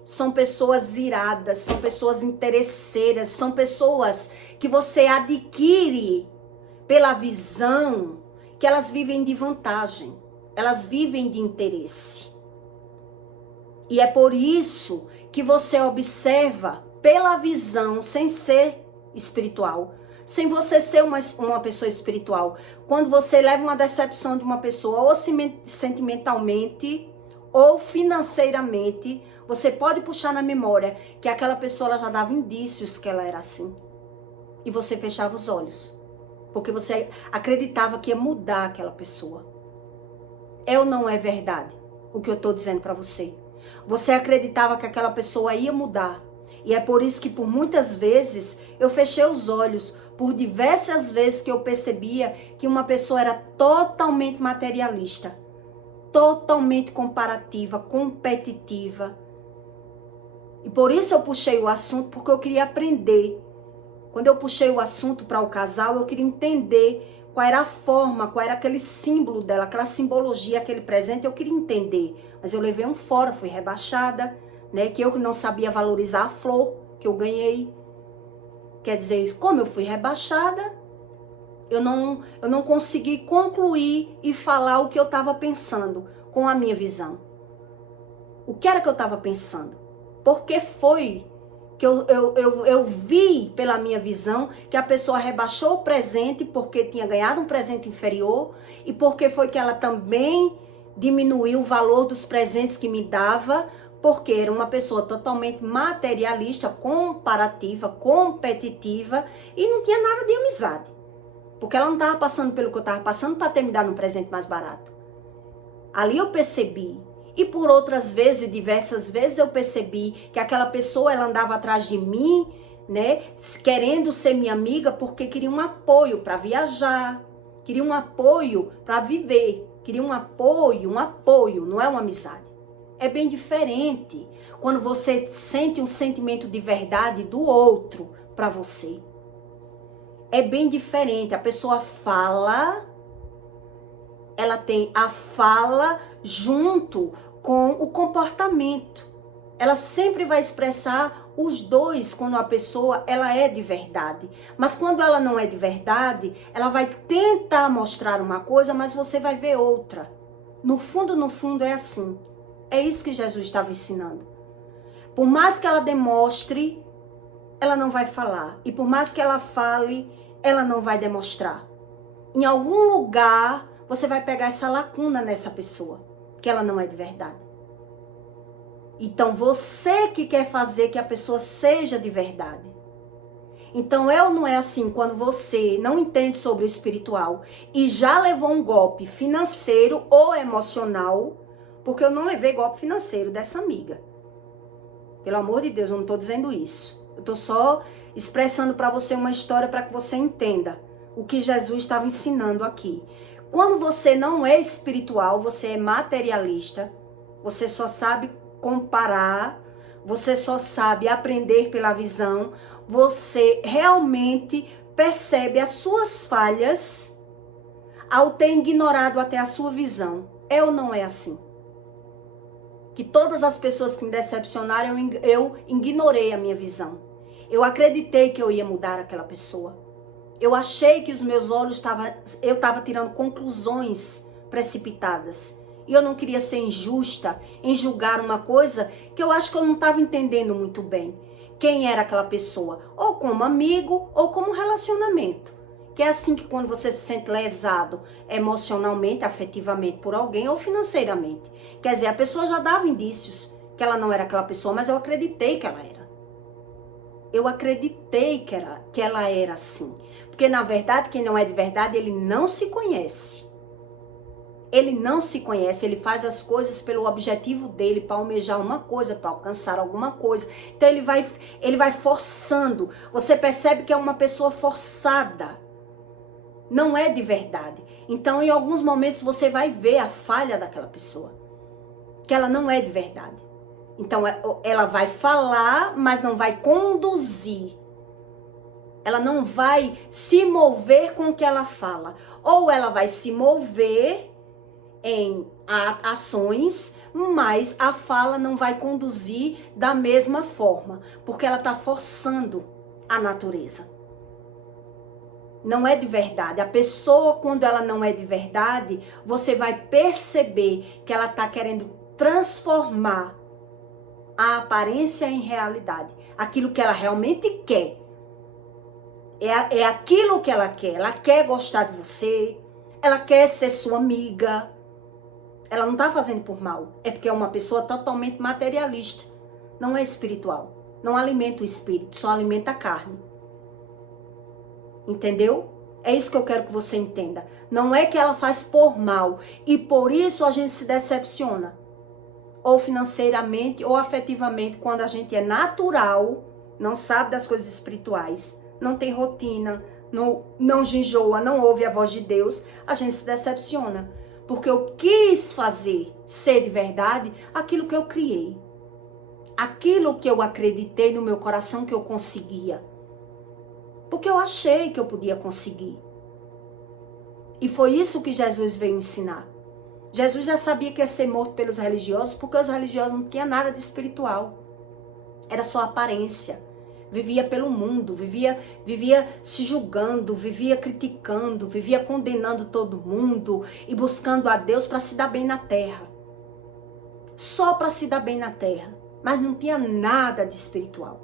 São pessoas iradas, são pessoas interesseiras, são pessoas que você adquire pela visão que elas vivem de vantagem, elas vivem de interesse. E é por isso que você observa pela visão, sem ser espiritual, sem você ser uma pessoa espiritual. Quando você leva uma decepção de uma pessoa, ou sentimentalmente, ou financeiramente, você pode puxar na memória que aquela pessoa ela já dava indícios que ela era assim. E você fechava os olhos. Porque você acreditava que ia mudar aquela pessoa. É ou não é verdade o que eu estou dizendo para você? Você acreditava que aquela pessoa ia mudar. E é por isso que por muitas vezes eu fechei os olhos. Por diversas vezes que eu percebia que uma pessoa era totalmente materialista, totalmente comparativa, competitiva. E por isso eu puxei o assunto, porque eu queria aprender. Quando eu puxei o assunto para o casal, eu queria entender qual era a forma, qual era aquele símbolo dela, aquela simbologia, aquele presente, eu queria entender. Mas eu levei um fora, fui rebaixada, né? Que eu não sabia valorizar a flor que eu ganhei. Quer dizer, como eu fui rebaixada, eu não consegui concluir e falar o que eu estava pensando com a minha visão. O que era que eu estava pensando? Porque foi que eu vi pela minha visão que a pessoa rebaixou o presente porque tinha ganhado um presente inferior e porque foi que ela também diminuiu o valor dos presentes que me dava, porque era uma pessoa totalmente materialista, comparativa, competitiva e não tinha nada de amizade. Porque ela não estava passando pelo que eu estava passando para ter me dado um presente mais barato. Ali eu percebi. E por outras vezes, diversas vezes, eu percebi que aquela pessoa, ela andava atrás de mim, né? Querendo ser minha amiga porque queria um apoio para viajar. Queria um apoio para viver. Queria um apoio, não é uma amizade. É bem diferente quando você sente um sentimento de verdade do outro para você. É bem diferente. A pessoa fala, ela tem a fala junto com o comportamento. Ela sempre vai expressar os dois quando a pessoa ela é de verdade. Mas quando ela não é de verdade, ela vai tentar mostrar uma coisa, mas você vai ver outra. No fundo é assim. É isso que Jesus estava ensinando. Por mais que ela demonstre, ela não vai falar. E por mais que ela fale, ela não vai demonstrar. Em algum lugar, você vai pegar essa lacuna nessa pessoa, que ela não é de verdade. Então, você que quer fazer que a pessoa seja de verdade. Então é ou não é assim, quando você não entende sobre o espiritual e já levou um golpe financeiro ou emocional, porque eu não levei golpe financeiro dessa amiga. Pelo amor de Deus, eu não estou dizendo isso. Eu estou só expressando para você uma história para que você entenda o que Jesus estava ensinando aqui. Quando você não é espiritual, você é materialista, você só sabe comparar, você só sabe aprender pela visão, você realmente percebe as suas falhas ao ter ignorado até a sua visão. É ou não é assim? Que todas as pessoas que me decepcionaram, eu ignorei a minha visão. Eu acreditei que eu ia mudar aquela pessoa. Eu achei que os meus olhos eu estava tirando conclusões precipitadas. E eu não queria ser injusta em julgar uma coisa que eu acho que eu não estava entendendo muito bem. Quem era aquela pessoa? Ou como amigo, ou como relacionamento. Que é assim que quando você se sente lesado emocionalmente, afetivamente por alguém ou financeiramente. Quer dizer, a pessoa já dava indícios que ela não era aquela pessoa, mas eu acreditei que ela era. Eu acreditei que ela era assim. Porque na verdade, quem não é de verdade, ele não se conhece. Ele não se conhece, ele faz as coisas pelo objetivo dele, para almejar uma coisa, para alcançar alguma coisa. Então ele vai forçando. Você percebe que é uma pessoa forçada. Não é de verdade. Então, em alguns momentos, você vai ver a falha daquela pessoa. Que ela não é de verdade. Então, ela vai falar, mas não vai conduzir. Ela não vai se mover com o que ela fala. Ou ela vai se mover em ações, mas a fala não vai conduzir da mesma forma. Porque ela está forçando a natureza. Não é de verdade. A pessoa, quando ela não é de verdade, você vai perceber que ela está querendo transformar a aparência em realidade. Aquilo que ela realmente quer. É aquilo que ela quer. Ela quer gostar de você. Ela quer ser sua amiga. Ela não está fazendo por mal. É porque é uma pessoa totalmente materialista. Não é espiritual. Não alimenta o espírito, só alimenta a carne. Entendeu? É isso que eu quero que você entenda. Não é que ela faz por mal e por isso a gente se decepciona. Ou financeiramente ou afetivamente, quando a gente é natural, não sabe das coisas espirituais, não tem rotina, não jejua, não ouve a voz de Deus, a gente se decepciona. Porque eu quis fazer ser de verdade aquilo que eu criei. Aquilo que eu acreditei no meu coração que eu conseguia. Porque eu achei que eu podia conseguir. E foi isso que Jesus veio ensinar. Jesus já sabia que ia ser morto pelos religiosos, porque os religiosos não tinham nada de espiritual. Era só aparência. Vivia pelo mundo, vivia se julgando, vivia criticando, vivia condenando todo mundo e buscando a Deus para se dar bem na terra. Só para se dar bem na terra. Mas não tinha nada de espiritual.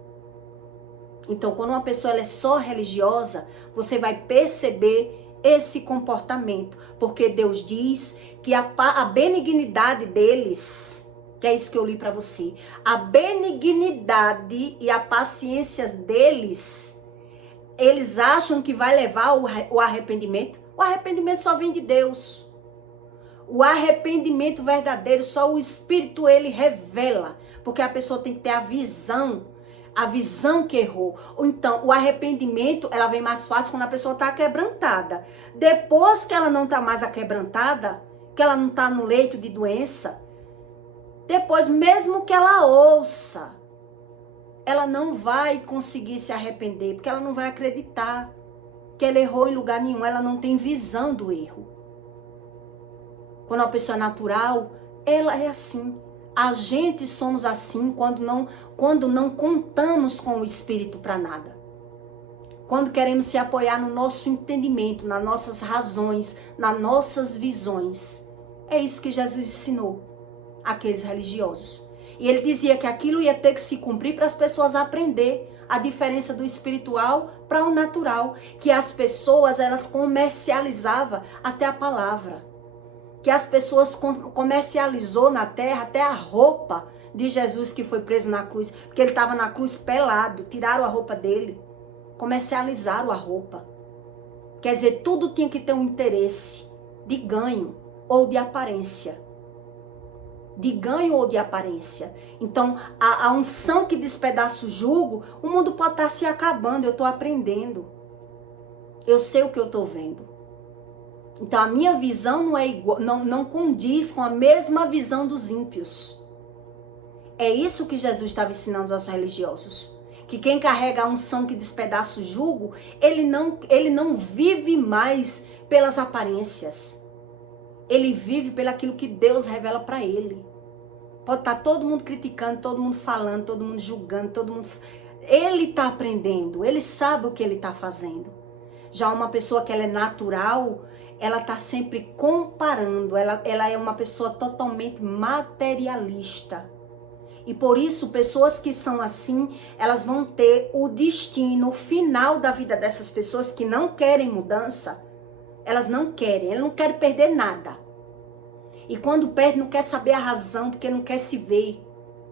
Então, quando uma pessoa ela é só religiosa, você vai perceber esse comportamento. Porque Deus diz que a benignidade deles, que é isso que eu li para você, a benignidade e a paciência deles, eles acham que vai levar o arrependimento. O arrependimento só vem de Deus. O arrependimento verdadeiro, só o Espírito ele revela. Porque a pessoa tem que ter a visão que errou. Ou então, o arrependimento, ela vem mais fácil quando a pessoa está quebrantada. Depois que ela não está mais aquebrantada, que ela não está no leito de doença, depois, mesmo que ela ouça, ela não vai conseguir se arrepender, porque ela não vai acreditar que ela errou em lugar nenhum, ela não tem visão do erro. Quando uma pessoa é natural, ela é assim. A gente somos assim quando não contamos com o Espírito para nada. Quando queremos se apoiar no nosso entendimento, nas nossas razões, nas nossas visões. É isso que Jesus ensinou àqueles religiosos. E ele dizia que aquilo ia ter que se cumprir para as pessoas aprender a diferença do espiritual para o natural. Que as pessoas, elas comercializavam até a palavra. Que as pessoas comercializou na terra até a roupa de Jesus que foi preso na cruz. Porque ele estava na cruz pelado, tiraram a roupa dele. comercializaram a roupa. Quer dizer, tudo tinha que ter um interesse de ganho ou de aparência. De ganho ou de aparência. Então, a unção que despedaça o jugo, o mundo pode estar se acabando, eu estou aprendendo. Eu sei o que eu estou vendo. Então, a minha visão não é igual, não condiz com a mesma visão dos ímpios. É isso que Jesus estava ensinando aos religiosos. Que quem carrega a unção que despedaça o jugo, ele não vive mais pelas aparências. Ele vive pelo aquilo que Deus revela para ele. Pode estar todo mundo criticando, todo mundo falando, todo mundo julgando, todo mundo... Ele está aprendendo, ele sabe o que ele está fazendo. Já uma pessoa que ela é natural, ela está sempre comparando, ela é uma pessoa totalmente materialista. E por isso, pessoas que são assim, elas vão ter o destino final da vida dessas pessoas que não querem mudança. Elas não querem perder nada. E quando perde, não quer saber a razão, porque não quer se ver.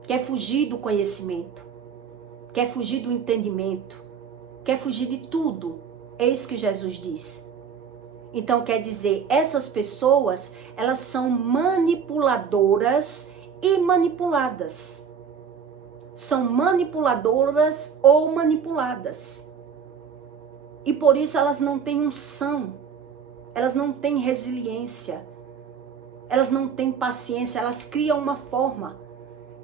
Quer fugir do conhecimento. Quer fugir do entendimento. Quer fugir de tudo. É isso que Jesus diz. Então, quer dizer, essas pessoas, elas são manipuladoras e manipuladas. São manipuladoras ou manipuladas. E por isso elas não têm unção. Elas não têm resiliência. Elas não têm paciência. Elas criam uma forma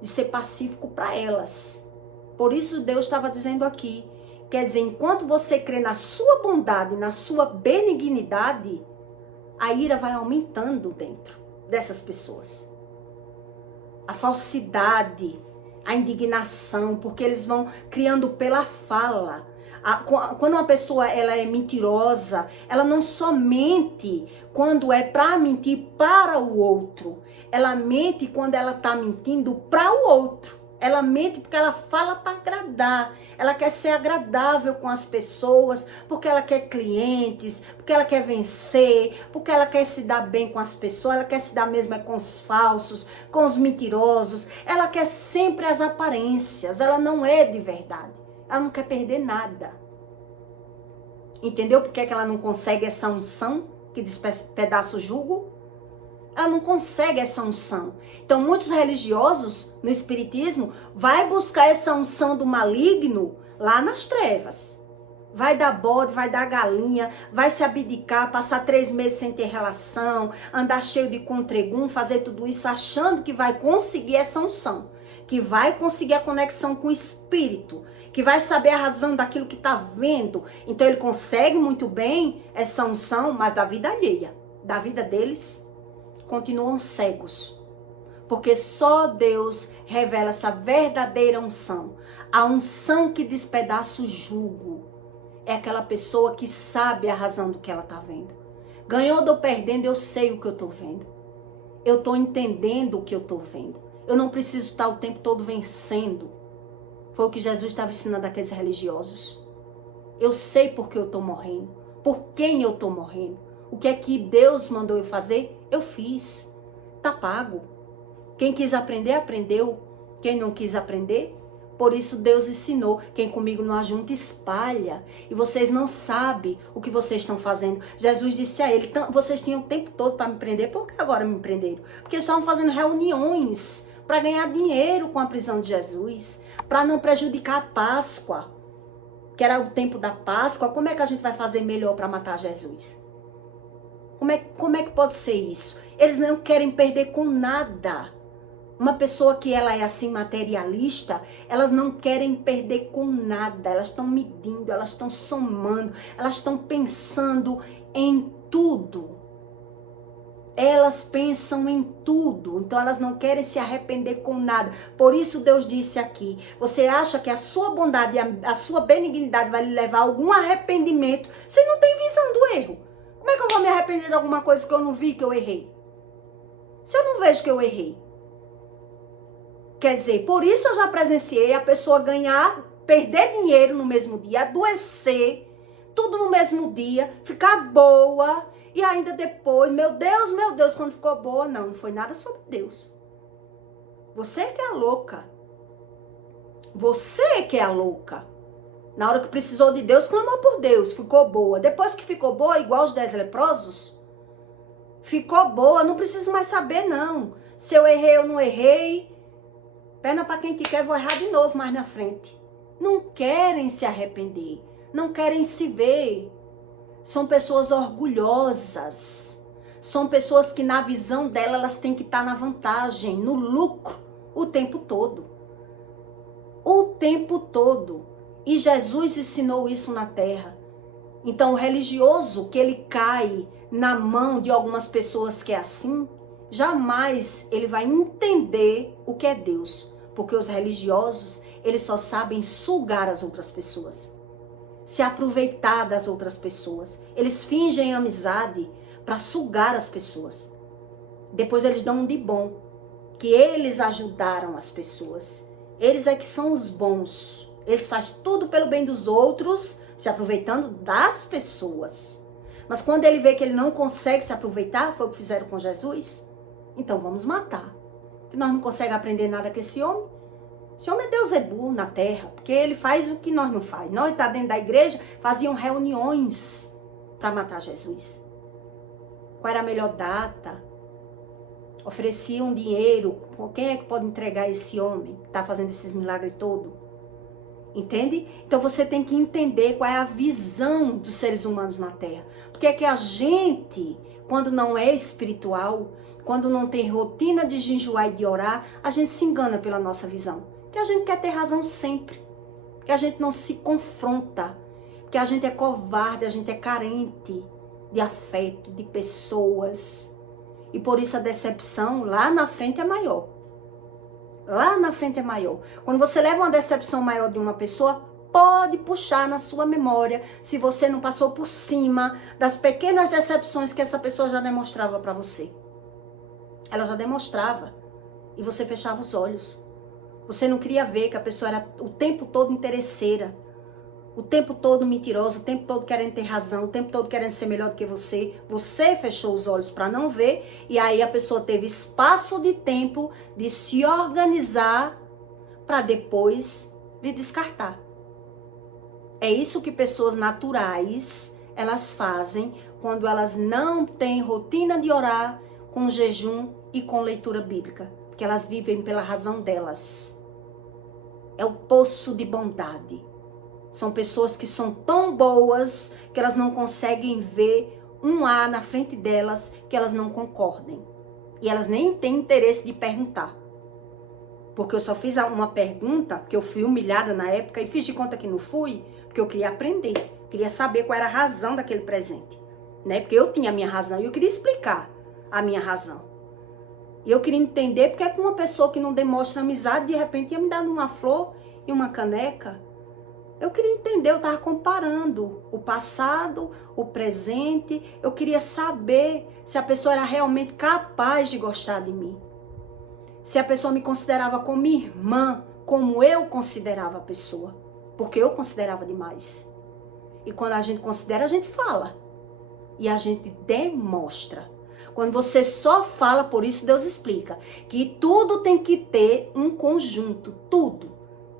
de ser pacífico para elas. Por isso Deus estava dizendo aqui. Quer dizer, enquanto você crê na sua bondade, na sua benignidade, a ira vai aumentando dentro dessas pessoas. A falsidade, a indignação, porque eles vão criando pela fala. Quando uma pessoa ela é mentirosa, ela não só mente quando é para mentir para o outro. Ela mente quando ela está mentindo para o outro. Ela mente porque ela fala para agradar. Ela quer ser agradável com as pessoas, porque ela quer clientes, porque ela quer vencer, porque ela quer se dar bem com as pessoas, ela quer se dar mesmo com os falsos, com os mentirosos. Ela quer sempre as aparências, ela não é de verdade. Ela não quer perder nada. Entendeu por que ela não consegue essa unção que despedaça o jugo? Ela não consegue essa unção. Então, muitos religiosos no espiritismo vai buscar essa unção do maligno lá nas trevas. Vai dar bode, vai dar galinha, vai se abdicar, passar 3 meses sem ter relação, andar cheio de contregum, fazer tudo isso achando que vai conseguir essa unção. Que vai conseguir a conexão com o espírito. Que vai saber a razão daquilo que está vendo. Então, ele consegue muito bem essa unção, mas da vida alheia. Da vida deles, continuam cegos, porque só Deus revela essa verdadeira unção. A unção que despedaça o jugo é aquela pessoa que sabe a razão do que ela está vendo. Ganhou ou perdendo, eu sei o que eu estou vendo. Eu estou entendendo o que eu estou vendo. Eu não preciso estar o tempo todo vencendo. Foi o que Jesus estava ensinando àqueles religiosos. Eu sei por que eu estou morrendo, por quem eu estou morrendo. O que é que Deus mandou eu fazer? Eu fiz. Tá pago. Quem quis aprender, aprendeu. Quem não quis aprender, por isso Deus ensinou. Quem comigo não ajunta, espalha. E vocês não sabem o que vocês estão fazendo. Jesus disse a ele, vocês tinham o tempo todo para me prender. Por que agora me prenderam? Porque estavam fazendo reuniões para ganhar dinheiro com a prisão de Jesus. Para não prejudicar a Páscoa. Que era o tempo da Páscoa. Como é que a gente vai fazer melhor para matar Jesus? Como é que pode ser isso? Eles não querem perder com nada. Uma pessoa que ela é assim materialista, elas não querem perder com nada. Elas estão medindo, elas estão somando, elas estão pensando em tudo. Elas pensam em tudo, então elas não querem se arrepender com nada. Por isso Deus disse aqui, você acha que a sua bondade, a sua benignidade vai lhe levar a algum arrependimento? Você não tem visão do erro. Como é que eu vou me arrepender de alguma coisa que eu não vi que eu errei? Se eu não vejo que eu errei. Quer dizer, por isso eu já presenciei a pessoa ganhar, perder dinheiro no mesmo dia, adoecer, tudo no mesmo dia, ficar boa e ainda depois, meu Deus, quando ficou boa, não foi nada sobre Deus. Você que é a louca. Você que é a louca. Na hora que precisou de Deus, clamou por Deus, ficou boa. Depois que ficou boa, igual os 10 leprosos, ficou boa, não preciso mais saber não. Se eu errei ou não errei, perna para quem te quer, vou errar de novo mais na frente. Não querem se arrepender, não querem se ver. São pessoas orgulhosas. São pessoas que na visão dela, elas têm que estar na vantagem, no lucro, o tempo todo. O tempo todo. E Jesus ensinou isso na terra. Então o religioso que ele cai na mão de algumas pessoas que é assim, jamais ele vai entender o que é Deus. Porque os religiosos, eles só sabem sugar as outras pessoas. Se aproveitar das outras pessoas. Eles fingem amizade para sugar as pessoas. Depois eles dão um de bom. Que eles ajudaram as pessoas. Eles é que são os bons. Eles fazem tudo pelo bem dos outros, se aproveitando das pessoas. Mas quando ele vê que ele não consegue se aproveitar, foi o que fizeram com Jesus, então vamos matar. Que nós não conseguimos aprender nada com esse homem. Esse homem é Deus é burro na terra, porque ele faz o que nós não faz. Nós tá dentro da igreja, faziam reuniões para matar Jesus. Qual era a melhor data? Ofereciam dinheiro. Quem é que pode entregar esse homem que está fazendo esses milagres todos? Entende? Então você tem que entender qual é a visão dos seres humanos na Terra. Porque é que a gente, quando não é espiritual, quando não tem rotina de jejuar e de orar, a gente se engana pela nossa visão. Porque a gente quer ter razão sempre. Porque a gente não se confronta. Porque a gente é covarde, a gente é carente de afeto, de pessoas. E por isso a decepção lá na frente é maior. Lá na frente é maior. Quando você leva uma decepção maior de uma pessoa, pode puxar na sua memória, se você não passou por cima das pequenas decepções que essa pessoa já demonstrava para você. Ela já demonstrava. E você fechava os olhos. Você não queria ver que a pessoa era o tempo todo interesseira. O tempo todo mentirosa, o tempo todo querendo ter razão, o tempo todo querendo ser melhor do que você. Você fechou os olhos para não ver e aí a pessoa teve espaço de tempo de se organizar para depois lhe descartar. É isso que pessoas naturais, elas fazem quando elas não têm rotina de orar com jejum e com leitura bíblica. Porque elas vivem pela razão delas. É o poço de bondade. São pessoas que são tão boas que elas não conseguem ver um A na frente delas que elas não concordem. E elas nem têm interesse de perguntar. Porque eu só fiz uma pergunta, que eu fui humilhada na época e fiz de conta que não fui, porque eu queria aprender. Queria saber qual era a razão daquele presente. Né? Porque eu tinha a minha razão e eu queria explicar a minha razão. E eu queria entender porque é que uma pessoa que não demonstra amizade, de repente ia me dar uma flor e uma caneca. Eu queria entender, eu estava comparando o passado, o presente. Eu queria saber se a pessoa era realmente capaz de gostar de mim. Se a pessoa me considerava como irmã, como eu considerava a pessoa. Porque eu considerava demais. E quando a gente considera, a gente fala. E a gente demonstra. Quando você só fala, por isso Deus explica. Que tudo tem que ter um conjunto, tudo.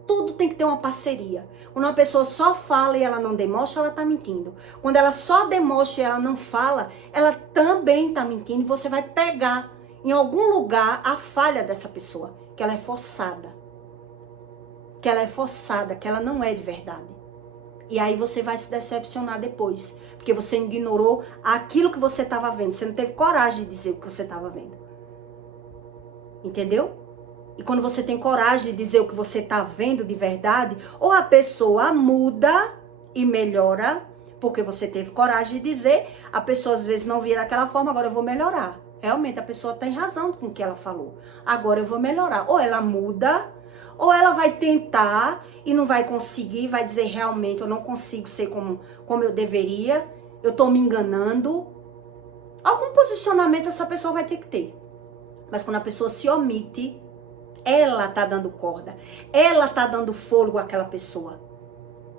Tudo tem que ter uma parceria. Quando uma pessoa só fala e ela não demonstra, ela está mentindo. Quando ela só demonstra e ela não fala, ela também está mentindo. E você vai pegar em algum lugar a falha dessa pessoa. Que ela é forçada. Que ela é forçada, que ela não é de verdade. E aí você vai se decepcionar depois. Porque você ignorou aquilo que você estava vendo. Você não teve coragem de dizer o que você estava vendo. Entendeu? E quando você tem coragem de dizer o que você está vendo de verdade, ou a pessoa muda e melhora, porque você teve coragem de dizer, a pessoa às vezes não via daquela forma, agora eu vou melhorar. Realmente a pessoa tem razão com o que ela falou. Agora eu vou melhorar. Ou ela muda, ou ela vai tentar e não vai conseguir, vai dizer realmente eu não consigo ser como eu deveria, eu estou me enganando. Algum posicionamento essa pessoa vai ter que ter. Mas quando a pessoa se omite, ela tá dando corda. Ela tá dando fôlego àquela pessoa.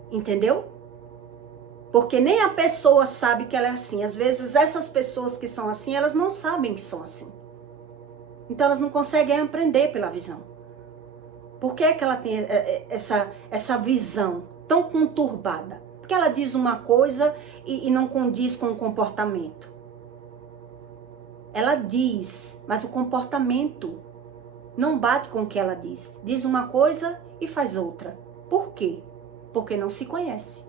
Entendeu? Porque nem a pessoa sabe que ela é assim. Às vezes essas pessoas que são assim, elas não sabem que são assim. Então elas não conseguem aprender pela visão. Por que que ela tem essa visão? tão conturbada? Porque ela diz uma coisa e não condiz com o comportamento. Ela diz, mas o comportamento não bate com o que ela diz. Diz uma coisa e faz outra. Por quê? Porque não se conhece.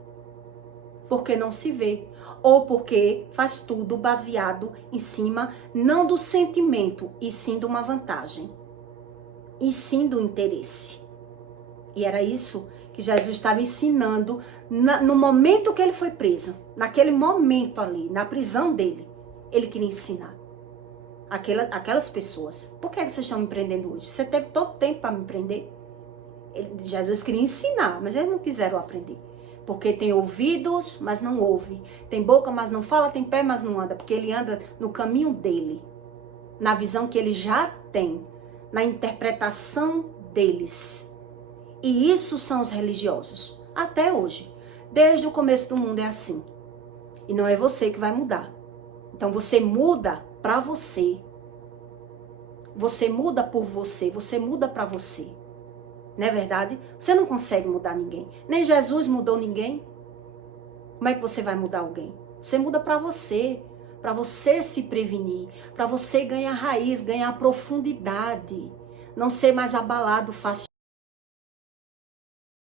Porque não se vê. Ou porque faz tudo baseado em cima, não do sentimento, e sim de uma vantagem. E sim do interesse. E era isso que Jesus estava ensinando no momento que ele foi preso. Naquele momento ali, na prisão dele, ele queria ensinar aquelas pessoas. Por que vocês estão me prendendo hoje? Você teve todo tempo para me prender? Jesus queria ensinar, mas eles não quiseram aprender. Porque tem ouvidos, mas não ouve. Tem boca, mas não fala. Tem pé, mas não anda. Porque ele anda no caminho dele. Na visão que ele já tem. Na interpretação deles. E isso são os religiosos. Até hoje. Desde o começo do mundo é assim. E não é você que vai mudar. Então você muda para você. Você muda por você. Você muda para você. Não é verdade? Você não consegue mudar ninguém. Nem Jesus mudou ninguém. Como é que você vai mudar alguém? Você muda para você. Para você se prevenir. Para você ganhar raiz, ganhar profundidade. Não ser mais abalado fácil.